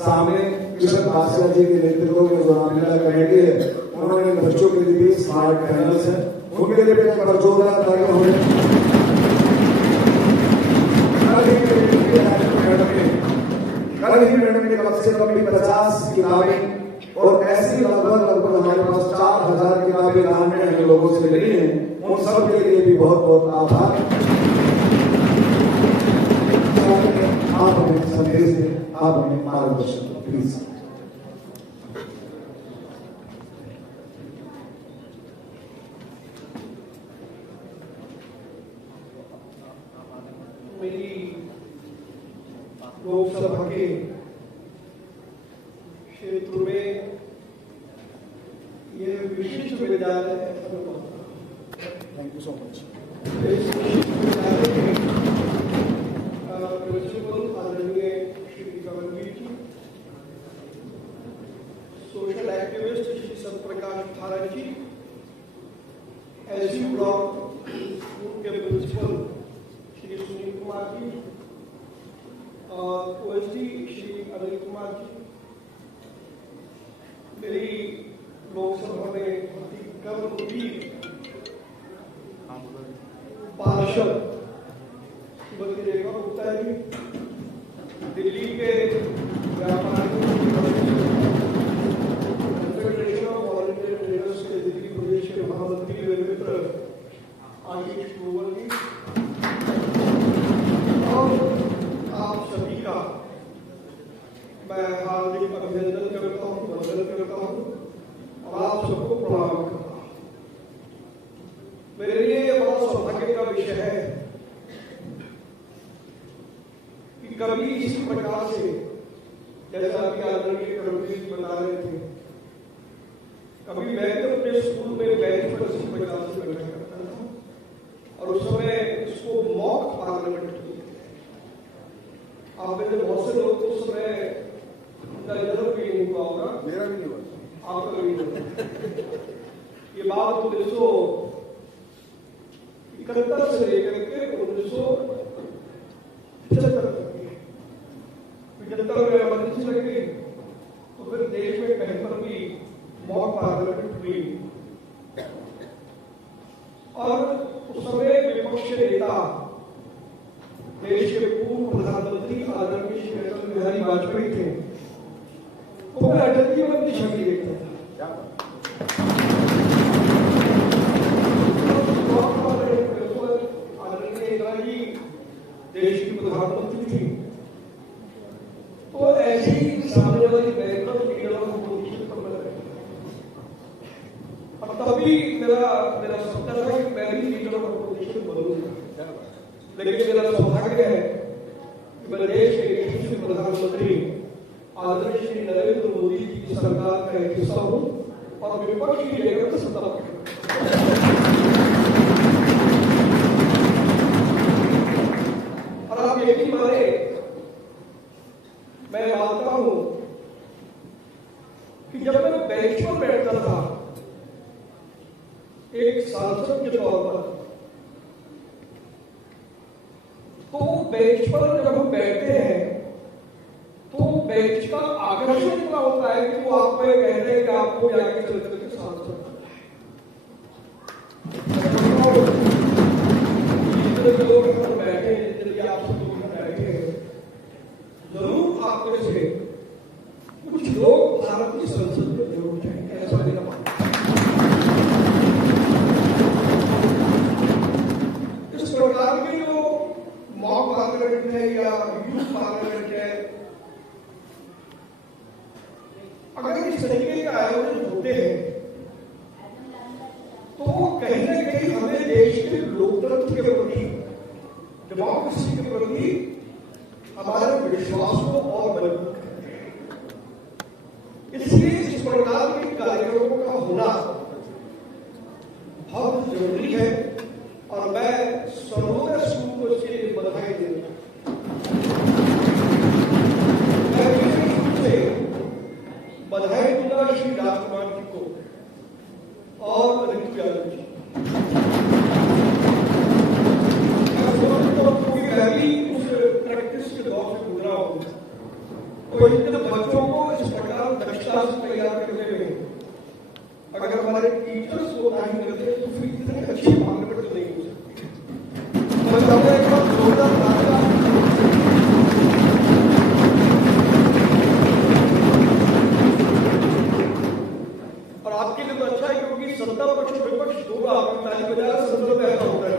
सामने किशन बासिया जी के नेतृत्व में जो रामलीला कमेटी है उन्होंने बच्चों के लिए स्मार्ट पैनल्स हैं, उनके लिए प्रचोदन ताकि हमें कल ही मैडम ने कम से कम 50 किताबें और ऐसी लगभग हमारे पास 4000 किताबें दान में हमें लोगों से मिली हैं। उन सब के लिए भी बहुत बहुत आभार। आप हमें संदेश दें, आप हमें मार्गदर्शन दें प्लीज। मेरी लोकसभा के क्षेत्र में यह विशिष्ट विद्यालय है। Thank you so much. इस विशिष्ट विद्यालय के पार्षद श्रीमती रेखा गुप्ता जी, दिल्ली के फेडरेशन ऑफ वॉलंटियर ट्रेनर्स के दिल्ली प्रदेश के महामंत्री मेरे मित्र आशीष ग्रोवर जी, और आप सभी का मैं हार्दिक अभिनंदन करता हूँ, वंदन करता हूँ और आप सबको प्रणाम करता हूँ। मेरे लिए ये बड़ा सौभाग्य का विषय है कि कभी इसी प्रकार से, जैसा अभी आदरणीय कर्मवीर जी बता रहे थे, कभी मैं तो अपने स्कूल में बेंच पर इसी प्रकार से बैठा करता था और उस समय इसको मॉक पार्लियामेंट कहते हैं। आप में से बहुत से लोग उस समय नजर भी नहीं हुआ होगा, मेरा भी नहीं हुआ, आपका भी नहीं। ये बात 1971 से लेकर के 1975 तक की। जब तक इमरजेंसी लग गई तो फिर देश में कहीं पर भी मॉक पार्लियामेंट हुई और उस समय विपक्ष के नेता देश के पूर्व प्रधानमंत्री आदरणीय श्री अटल बिहारी वाजपेयी थे। तो मैं अटल जी में अपनी छवि देखता था। आदरणीय इंदिरा जी देश की प्रधानमंत्री थी, तो ऐसी ही सामने वाली bank of leader of opposition पर मैं और तभी मेरा सपना था कि मैं भी लीडर ऑफ अपोजिशन बनूंगा। लेकिन मेरा सौभाग्य है कि मैं देश के यशस्वी प्रधानमंत्री आदरणीय श्री नरेंद्र मोदी जी की सरकार का एक हिस्सा हूँ और विपक्ष की लेकर के सत्ता पर। और आप यकीन माने, मैं मानता हूं कि जब मैं बेंच पर बैठता था एक सांसद के तौर पर, तो बेंच पर जब हम बैठते हैं तो बेंच का आकर्षण इतना होता है कि वो आपको ये कहते हैं कि आपको आगे चल करके सांसद लोग बैठे, यदि आप सब लोग बैठे हैं, जरूर आपको से कुछ लोग भारत की संसद में जरूर जाएंगे, ऐसा मेरा मानना है। इस प्रकार के जो मॉक पार्लियामेंट है या यूथ पार्लियामेंट है, अगर इस तरीके के आयोजन होते हैं तो कहीं ना कहीं हमें देश के लोकतंत्र के प्रति, डेमोक्रेसी के प्रति हमारे विश्वास को और मजबूत करते हैं। इसलिए इस प्रकार के कार्यक्रमों का होना बहुत जरूरी है और मैं सर्वोदय स्कूल को इसके लिए बधाई देता हूं। मैं विशेष रूप से बधाई दूंगा श्री राजकुमार जी को और रितु यादव जी। मैं भी उस प्रैक्टिस के दौर से गुजरा हूं, तो इतने बच्चों को इस प्रकार दक्षता से तैयार करने में अगर हमारे टीचर्स को नहीं करते तो फिर इतनी अच्छी पार्लियामेंट नहीं हो सकती। मैं चाहूंगा एक बार जोरदार और आपके लिए तो अच्छा है क्योंकि सत्ता पक्ष विपक्ष दोनों आपकी ताली बजा रहे, संसद में ऐसा होता है।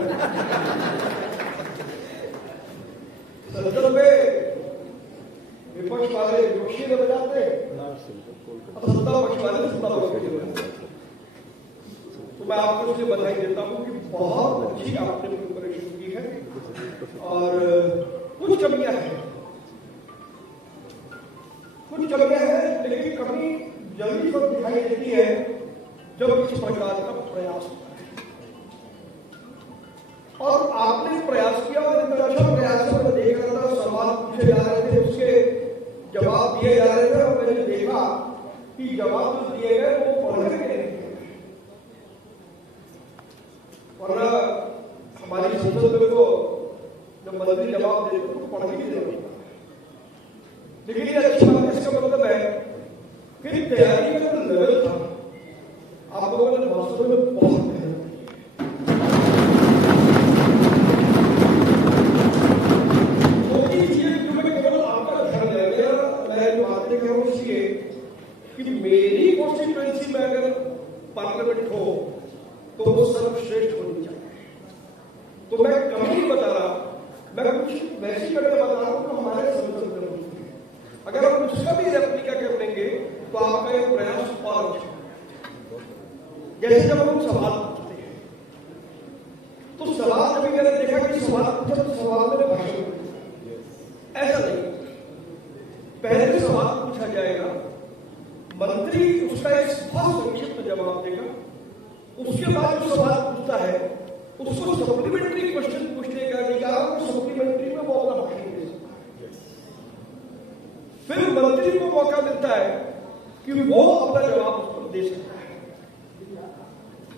संसद में विपक्ष वाले विपक्षी ने बजाते और सत्ता पक्ष वाले सत्ता पक्ष ने बजाते। तो मैं आपको इसे बधाई देता हूं कि बहुत अच्छी आपने प्रिपरेशन की है और कुछ कमियां हैं, लेकिन कमी जल्दी सब दिखाई देती है जब इस प्रकार का प्रयास होता है। और आपने प्रयास किया और अच्छा प्रयास में देख रहा था, सवाल पूछे जा रहे थे, उसके जवाब दिए जा रहे थे और मैंने देखा कि जवाब जो दिए गए वो पढ़ के नहीं, वरना हमारी संसद में तो जब मंत्री जवाब देते तो पढ़ के नहीं देते। लेकिन ये अच्छा, इसका मतलब है कि तैयारी का जो लेवल था आप लोगों ने वास्तव में बहुत मेहनत की। वैसे ही करके बता रहा हूँ तो हमारे संसद में होती है। अगर हम उसका भी रेप्लिका कर लेंगे तो आपका ये प्रयास और अच्छा। जैसे जब हम सवाल पूछते हैं तो सवाल कभी मैंने देखा कि सवाल पूछा तो सवाल में भाषण ऐसा नहीं, पहले सवाल पूछा जाएगा, मंत्री उसका एक स्पष्ट संक्षिप्त जवाब देगा, उसके बाद जो सवाल पूछता है उसको सप्लीमेंट्री क्वेश्चन पूछने का अधिकार, सप्लीमेंट्री में वो अपना भाषण दे सकता है। फिर मंत्री को मौका मिलता है कि वो अपना जवाब उसको दे सकता है।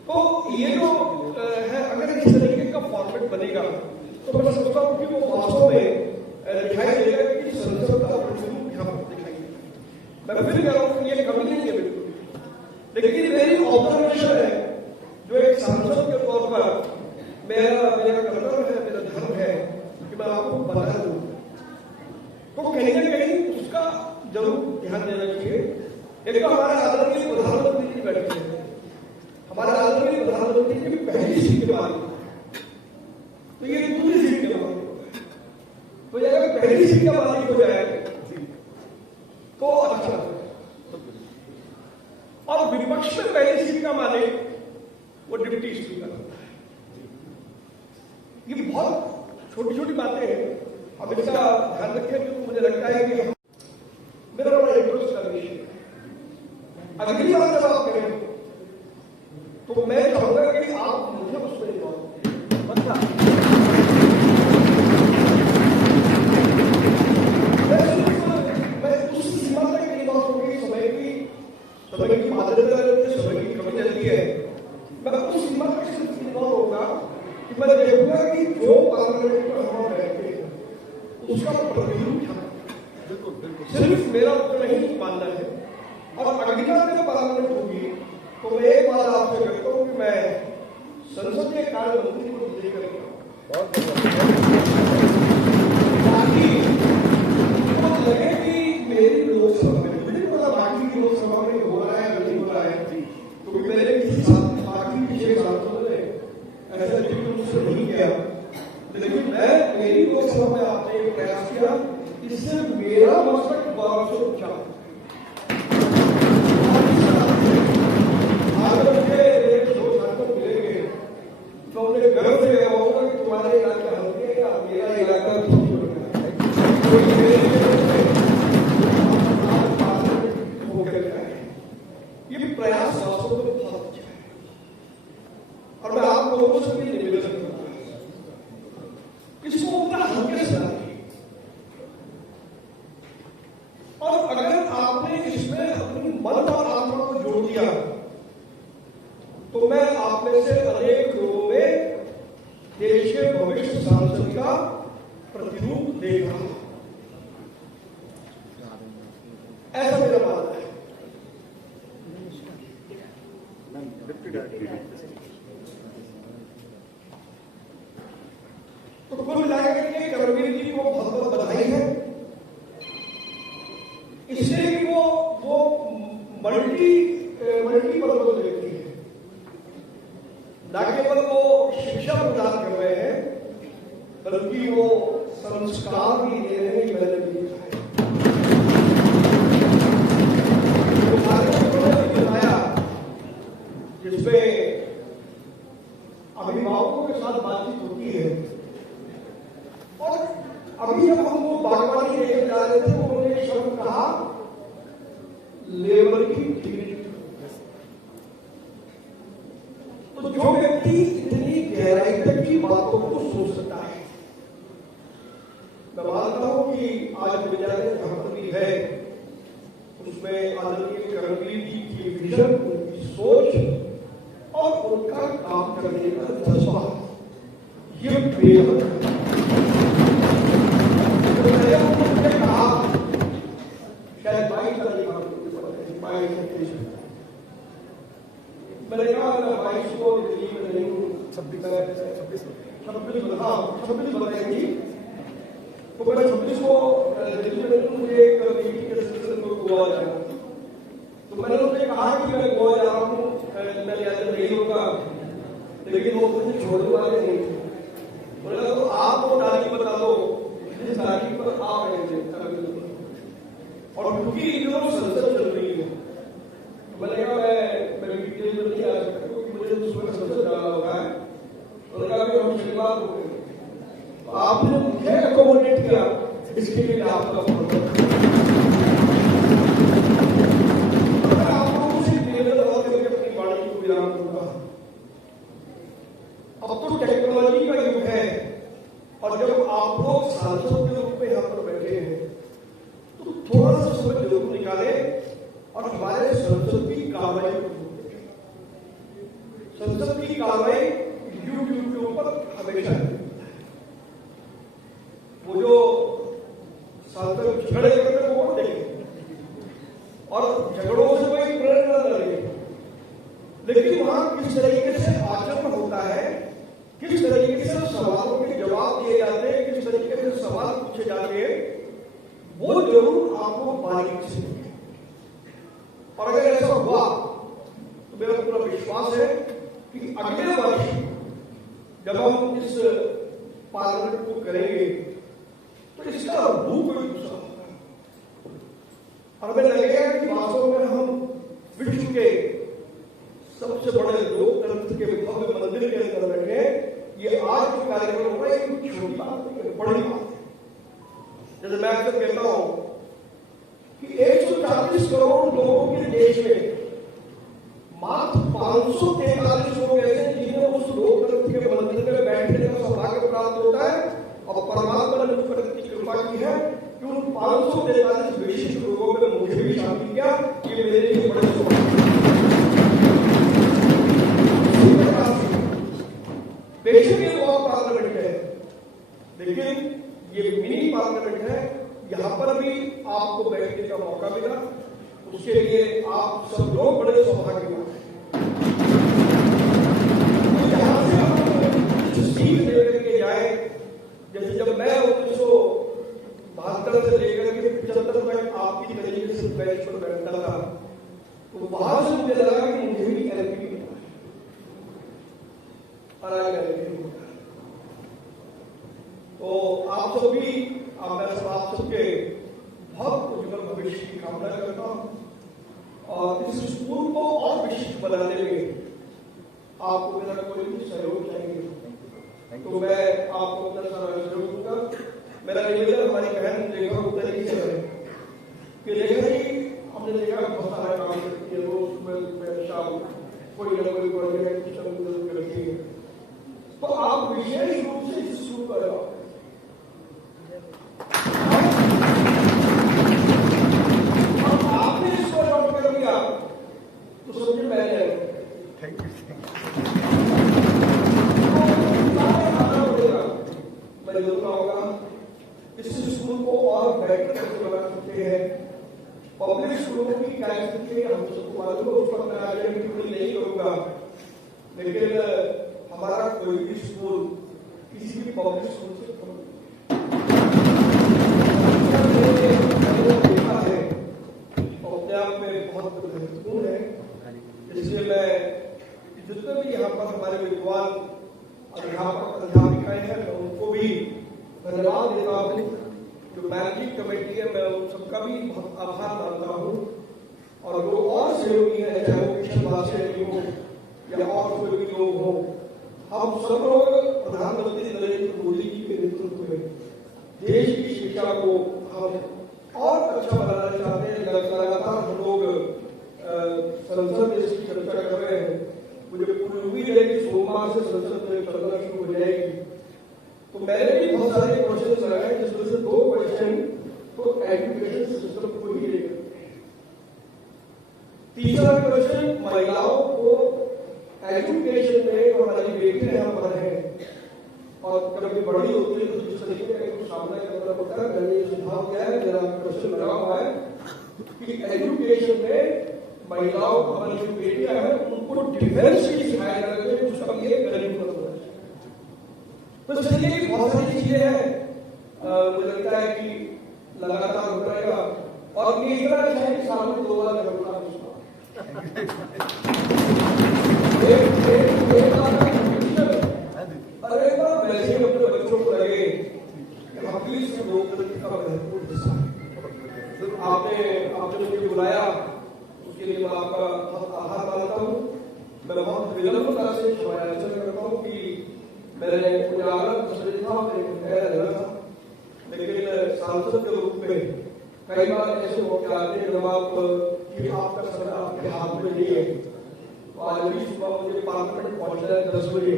तो ये जो है, अगर इस तरीके का फॉर्मेट बनेगा तो मैं समझता हूँ कि वो वास्तव में दिखाई देगा कि संसद का प्रतिरूप यहाँ पर दिखाई देगा। मैं फिर कह रहा हूँ ये कमी नहीं है बिल्कुल, लेकिन मेरी ऑब्जर्वेशन है जो एक सांसद के तौर पर मेरा कर्तव्य है, मेरा धर्म है कि मैं आपको बता दूं, तो कहीं ना कहीं उसका जरूर ध्यान देना चाहिए। एक तो हमारे आदरणीय प्रधानमंत्री जी बैठे हैं, हमारे आदरणीय प्रधानमंत्री की पहली सीट के बाद तो ये दूसरी सीट के बाद, तो ये अगर पहली सीट का मालिक हो जाए तो अच्छा, और विपक्ष में पहली सीट का मालिक वो डिप्टी स्पीकर होता है। ये बहुत छोटी छोटी बातें हैं, अब इसका ध्यान रखें। तो मुझे लगता है कि मेरा बड़ा इंटरेस्ट का विषय है। अगली बार जब आप करें तो मैं चाहूंगा कि आप मुझे उसमें मैं उस सीमा तक नहीं पहुंचूंगी, समय की माध्यता रहती है, समय की कमी रहती है। मैं उस सीमा तक सिर्फ इन्वॉल्व होगा कि मैं देखूंगा कि जो पार्लियामेंट में हम बैठते हैं उसका प्रतिरूप सिर्फ मेरा उत्तर नहीं मानना है। और अगली बार जब पार्लियामेंट होगी तो मैं एक बात आपसे कहता हूँ कि मैं संसदीय कार्य मंत्री को लेकर ताकि तो लगे कि मेरी लोकसभा में मुझे पता बाकी की लोकसभा में हो रहा है नहीं हो रहा है, क्योंकि मेरे किसी बाकी पिछले सांसदों ने ऐसा मुझसे नहीं किया, लेकिन मैं मेरी लोकसभा में आपने एक प्रयास किया, इससे मेरा मस्तक गौरव से ऊंचा। तो उन्हें गर्व से कहूंगा कि तुम्हारे इलाका हल्के या मेरा इलाका ये प्रयास वास्तव में बहुत अच्छा है और मैं आप लोगों से भी निवेदन करूंगा इसको उतना हल्के से रखिए। और अगर आपने इसमें अपनी मन और आत्मा को जोड़ दिया तो मैं आप में से अनेक लोगों में देश के भविष्य सांसद का प्रतिरूप देख रहा हूं, ऐसा मेरा मानना है। तो कुल मिलाकर के करमवीर जी को बहुत बहुत बधाई है, इसलिए कि वो मल्टीपल व्यक्ति है, न केवल वो शिक्षा प्रदान कर रहे हैं बल्कि वो संस्कार भी दे रहे हैं। मैंने भी देखा है बताया जिसमें अभिभावकों के साथ बातचीत होती है, और अभी जब हम वो बागवानी लेकर जा रहे थे तो उन्होंने एक शब्द कहा लेबर की डिग्निटी। तो जो व्यक्ति इतनी गहराई तक की बातों को सोच सकता है, मैं मानता हूं कि आज विद्यालय जहां पर भी है उसमें आदरणीय करमवीर जी की विजन, उनकी सोच और उनका काम करने का जज्बा ये बेहद कहा शायद 22 मैंने कहा 22 को दिल्ली में नहीं हूँ, 26 बताएंगी तो मैं 26 को दिल्ली में नहीं, मुझे एक मीटिंग के सिलसिले में गोवा जाना, तो मैंने उन्हें कहा कि मैं गोवा जा रहा हूँ, मैंने आज नहीं होगा, लेकिन वो मुझे छोड़ने वाले नहीं थे। उन्होंने कहा तो आप वो तारीख बता दो बीमार हो गए, तो आपने मुझे एकोमोडेट किया, इसके लिए आपका बहुत आप लोगों से निवेदन करके अपनी वाणी को विराम दूंगा। अब तो टेक्नोलॉजी का युग है, और जब आप लोग सांसद के रूप में यहाँ पर बैठे हैं तो थोड़ा सा समय जरूर निकालें और हमारे संसद की कार्रवाई को देखें। संसद की कार्रवाई यूट्यूब के ऊपर हमेशा वो जो सांसद झगड़े करते हैं वो देखें और झगड़ों से कोई प्रेरणा न ले, लेकिन वहां किस तरीके से आचरण होता है, किस तरीके से सवालों के जवाब दिए जाते हैं, किस तरीके से सवाल पूछे जाते हैं, वो जरूर आपको बारीकी से देखें। और अगर ऐसा हुआ तो मेरा पूरा विश्वास है कि अगले वर्ष जब हम इस पार्लियामेंट को करेंगे तो इसका रूप कोई दूसरा होगा, और हमें लगेगा कि वास्तव में हम विश्व के सबसे बड़े लोकतंत्र के भव्य मंदिर के अंदर बैठे। ये आज जो कार्यक्रम होगा ये छोटी बात नहीं, बड़ी बात है। जैसे मैं अक्सर कहता हूं कि 140 करोड़ लोगों के देश में मात्र 543 लोग ऐसे जिन्हें उस लोकतंत्र के मंदिर में बैठने का सौभाग्य प्राप्त होता है, और परमात्मा ने मुझ पर इतनी कृपा की है कि उन 543 विशिष्ट लोगों में मुझे भी शामिल किया। ये मेरे लिए बड़े सौभाग्य। बेशक ये वॉक पार्लियामेंट है, लेकिन ये मिनी पार्लियामेंट है, यहां पर भी आपको बैठने का मौका मिला, उसके लिए आप सब लोग बड़े सौभाग्यवान हैं। यहां से हम कुछ सीख लेकर के जाए, जैसे जब मैं 1972 से लेकर के 75 तक आपकी तरीके से बेंच पर बैठता था, तो वहां से मुझे लगा कि मुझे भी एलपी तो आप सभी आप सबके बहुत उज्जवल भविष्य की कामना करता हूं, और इस स्कूल को और विशिष्ट बनाने में आपको मेरा कोई भी सहयोग चाहिए तो मैं आपको अपना सारा सहयोग दूंगा। मेरा निवेदन हमारी बहन रेखा उत्तरी से है कि रेखा जी, हमने देखा बहुत सारा काम करती है, रोज सुबह शाम कोई न कोई प्रोजेक्ट करती है, तो आप विशेष रूप से इस स्कूल को लगाओ। आपने इसको अडॉप्ट कर लिया तो समझे मैंने मैं जरूर आऊंगा। इस स्कूल को और बेहतर कैसे बना सकते हैं, पब्लिक स्कूलों की कैपेसिटी हम सबको मालूम है, उस पर मैं आगे नहीं करूंगा, लेकिन हमारा कोई भी स्कूल किसी भी पब्लिक स्कूल से देखा है और अपने आप में बहुत महत्वपूर्ण है। इसलिए मैं जितने भी यहाँ पर हमारे विद्वान अध्यापक अध्यापिकाएं हैं, मैं उनको भी धन्यवाद देता हूँ। जो मैनेजिंग कमेटी है, मैं उन सबका भी बहुत आभार मानता हूँ, और जो और सहयोगी हैं, चाहे वो किशन वासी हो या और कोई भी लोग हो, हम सब लोग प्रधानमंत्री नरेंद्र मोदी जी के नेतृत्व में देश की शिक्षा को हम और अच्छा बनाना चाहते हैं। लगातार हम लोग संसद में इसकी चर्चा कर रहे हैं। मुझे पूरी उम्मीद है कि सोमवार से संसद में चर्चा शुरू हो जाएगी। तो मैंने भी बहुत सारे क्वेश्चन लगाए, जिसमें से 2 क्वेश्चन तो एजुकेशन सिस्टम को ही लेकर, तीसरा क्वेश्चन महिलाओं को एजुकेशन में, जो हमारी बेटियां यहाँ पर हैं और कभी बड़ी होती है तो जिस तरीके का सामना करना पड़ता है, मैंने ये सुझाव किया है, मेरा क्वेश्चन लगा हुआ है कि एजुकेशन में महिलाओं को, हमारी जो बेटियां हैं उनको डिफेंस की सिखाया जाता है, उसका ये गरीब होना चाहिए। तो चलिए बहुत सारी चीजें हैं, मुझे लगता है कि लगातार होता रहेगा, और ये इतना है कि सामने 2 बार झगड़ा अरे वैसे ही अपने बच्चों को लगे कि हकीकत से लोकतंत्र का महत्वपूर्ण हिस्सा है। तो आपने मुझे बुलाया, उसके लिए मैं आपका बहुत आभार मानता हूँ। मैं बहुत विनम्रता से क्षमा याचना करता हूँ कि मैंने उजागर तस्वीर था, मैंने लगा था, लेकिन सांसद के रूप में कई बार ऐसे मौके आते हैं जब आपका समय आपके हाथ में नहीं है। तो आज भी सुबह मुझे पार्लियामेंट पहुंचना है 10 बजे,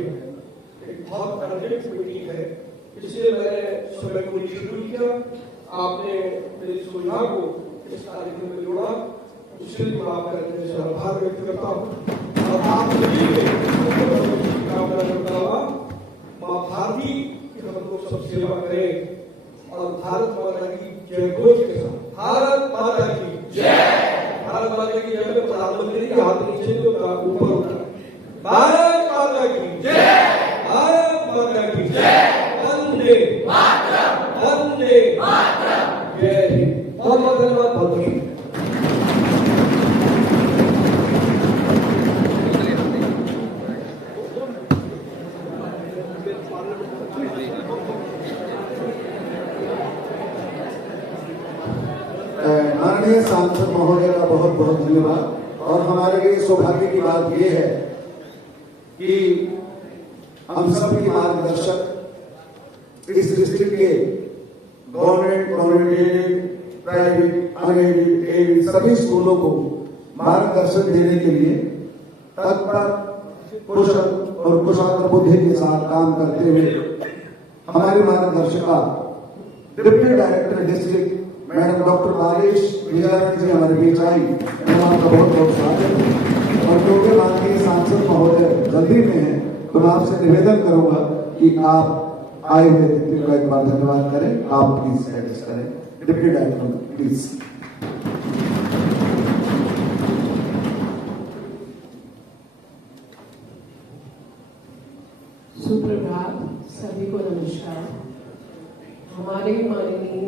एक बहुत अर्जेंट मीटिंग है, इसलिए मैंने समय को शुरू किया। आपने मेरी सुविधा को इस कार्यक्रम में जोड़ा, उसके लिए मैं आपका आभार व्यक्त करता हूँ और आप सभी कामना करता हुआ माँ भारती की हम लोग सब सेवा करें और भारत माता की जय घोष के साथ भारत माता की जय, भारत माता की जय में प्रधानमंत्री के हाथ नीचे तो ऊपर उठा, भारत माता की जय, भारत माता की जय, वंदे मातरम, वंदे मातरम, जय हिंद। बहुत बहुत धन्यवाद, बहुत बहुत माननीय सांसद महोदय का बहुत बहुत धन्यवाद। और हमारे लिए सौभाग्य की बात यह है कि हम सबके मार्गदर्शक इस डिस्ट्रिक्ट के government aided, private, unaided, aided सभी स्कूलों को मार्गदर्शन देने के लिए तत्पर, कुशल और कुशल बुद्धि के साथ काम करते हुए हमारी मार्गदर्शिका deputy director district madam doctor बारिश विजयानंद जी हमारे बीच आई। मैं आपका बहुत बहुत स्वागत है। और क्योंकि माननीय सांसद महोदय जल्दी में है तो मैं आपसे निवेदन करूंगा कि आप आए हुए अतिथि का एक बार धन्यवाद करें। आप प्लीज एड्रेस करें, डिप्टी डायरेक्टर प्लीज। सुप्रभात, सभी को नमस्कार। हमारे माननीय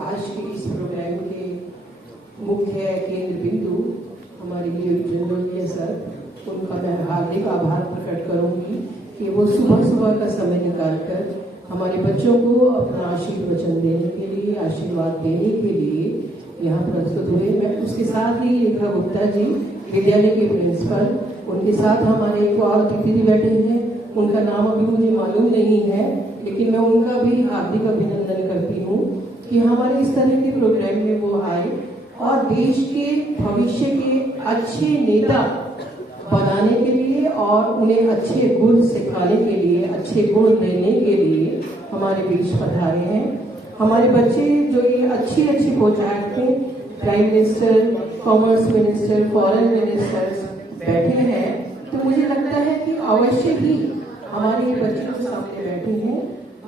आज के इस प्रोग्राम के मुख्य केंद्र बिंदु हमारे लिए जनरल सर, उनका मैं हार्दिक आभार प्रकट करूंगी कि वो सुबह सुबह का समय निकालकर हमारे बच्चों को अपना आशीर्वचन देने के लिए, आशीर्वाद देने के लिए यहाँ प्रस्तुत हुए। मैं उसके साथ ही रेखा गुप्ता जी विद्यालय के प्रिंसिपल, उनके साथ हमारे एक और अतिथि बैठे हैं, उनका नाम अभी मुझे मालूम नहीं है, लेकिन मैं उनका भी हार्दिक अभिनंदन करती हूँ कि हमारे इस तरह के प्रोग्राम में वो आए और देश के भविष्य के अच्छे नेता बनाने के लिए और उन्हें अच्छे गुण सिखाने के लिए, अच्छे गुण देने के लिए हमारे बीच पधारे हैं। हमारे बच्चे जो ये अच्छी अच्छी पोशाकें, prime minister, commerce minister, foreign ministers बैठे हैं, तो मुझे लगता है कि अवश्य ही हमारे ये बच्चे जो सामने बैठे हैं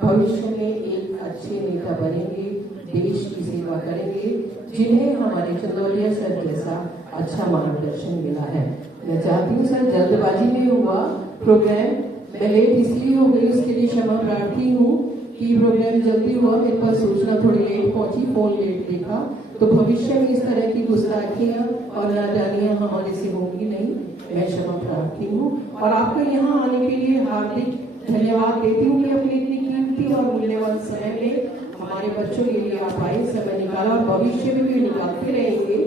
भविष्य में एक अच्छे नेता बनेंगे, देश की सेवा करेंगे, जिन्हें हमारे चंदौलिया सर जैसा अच्छा मार्गदर्शन मिला है। मैं चाहती हूँ सर, जल्दबाजी में हुआ प्रोग्राम, मैं लेट इसलिए हो गई, उसके लिए क्षमा प्रार्थी हूँ कि प्रोग्राम जल्दी हुआ, मेरे पास सूचना थोड़ी लेट पहुंची, फोन लेट देखा, तो भविष्य में इस तरह की गुस्ताखियां और नादानियां हमारे से होंगी नहीं, मैं क्षमा प्रार्थी हूँ। और आपको यहाँ आने के लिए हार्दिक धन्यवाद देती हूँ कि अपनी इतनी कीमती और मूल्यवान समय में हमारे बच्चों के लिए आप आए, समय निकाला और भविष्य में भी निकालते रहेंगे।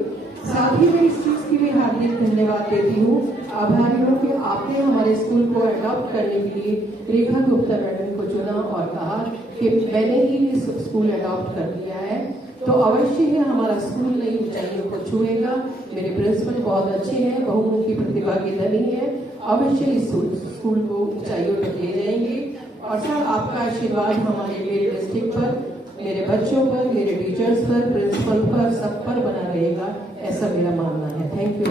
साथ ही मैं इस चीज के लिए हार्दिक धन्यवाद देती हूँ, आभारी हूँ कि आपने हमारे स्कूल को अडॉप्ट करने के लिए रेखा गुप्ता मैडम को चुना और कहा कि मैंने ही इस स्कूल अडॉप्ट कर लिया है, तो अवश्य ही हमारा स्कूल नई ऊंचाइयों को छुएगा। मेरे प्रिंसिपल बहुत अच्छे हैं, बहुमुखी प्रतिभा के धनी है, अवश्य इस स्कूल को ऊंचाइयों तक ले जाएंगे। और सर, आपका आशीर्वाद हमारे मेरे डिस्ट्रिक्ट पर, मेरे बच्चों पर, मेरे टीचर्स पर, प्रिंसिपल पर, सब पर बना रहेगा, ऐसा मेरा मानना है। Thank you.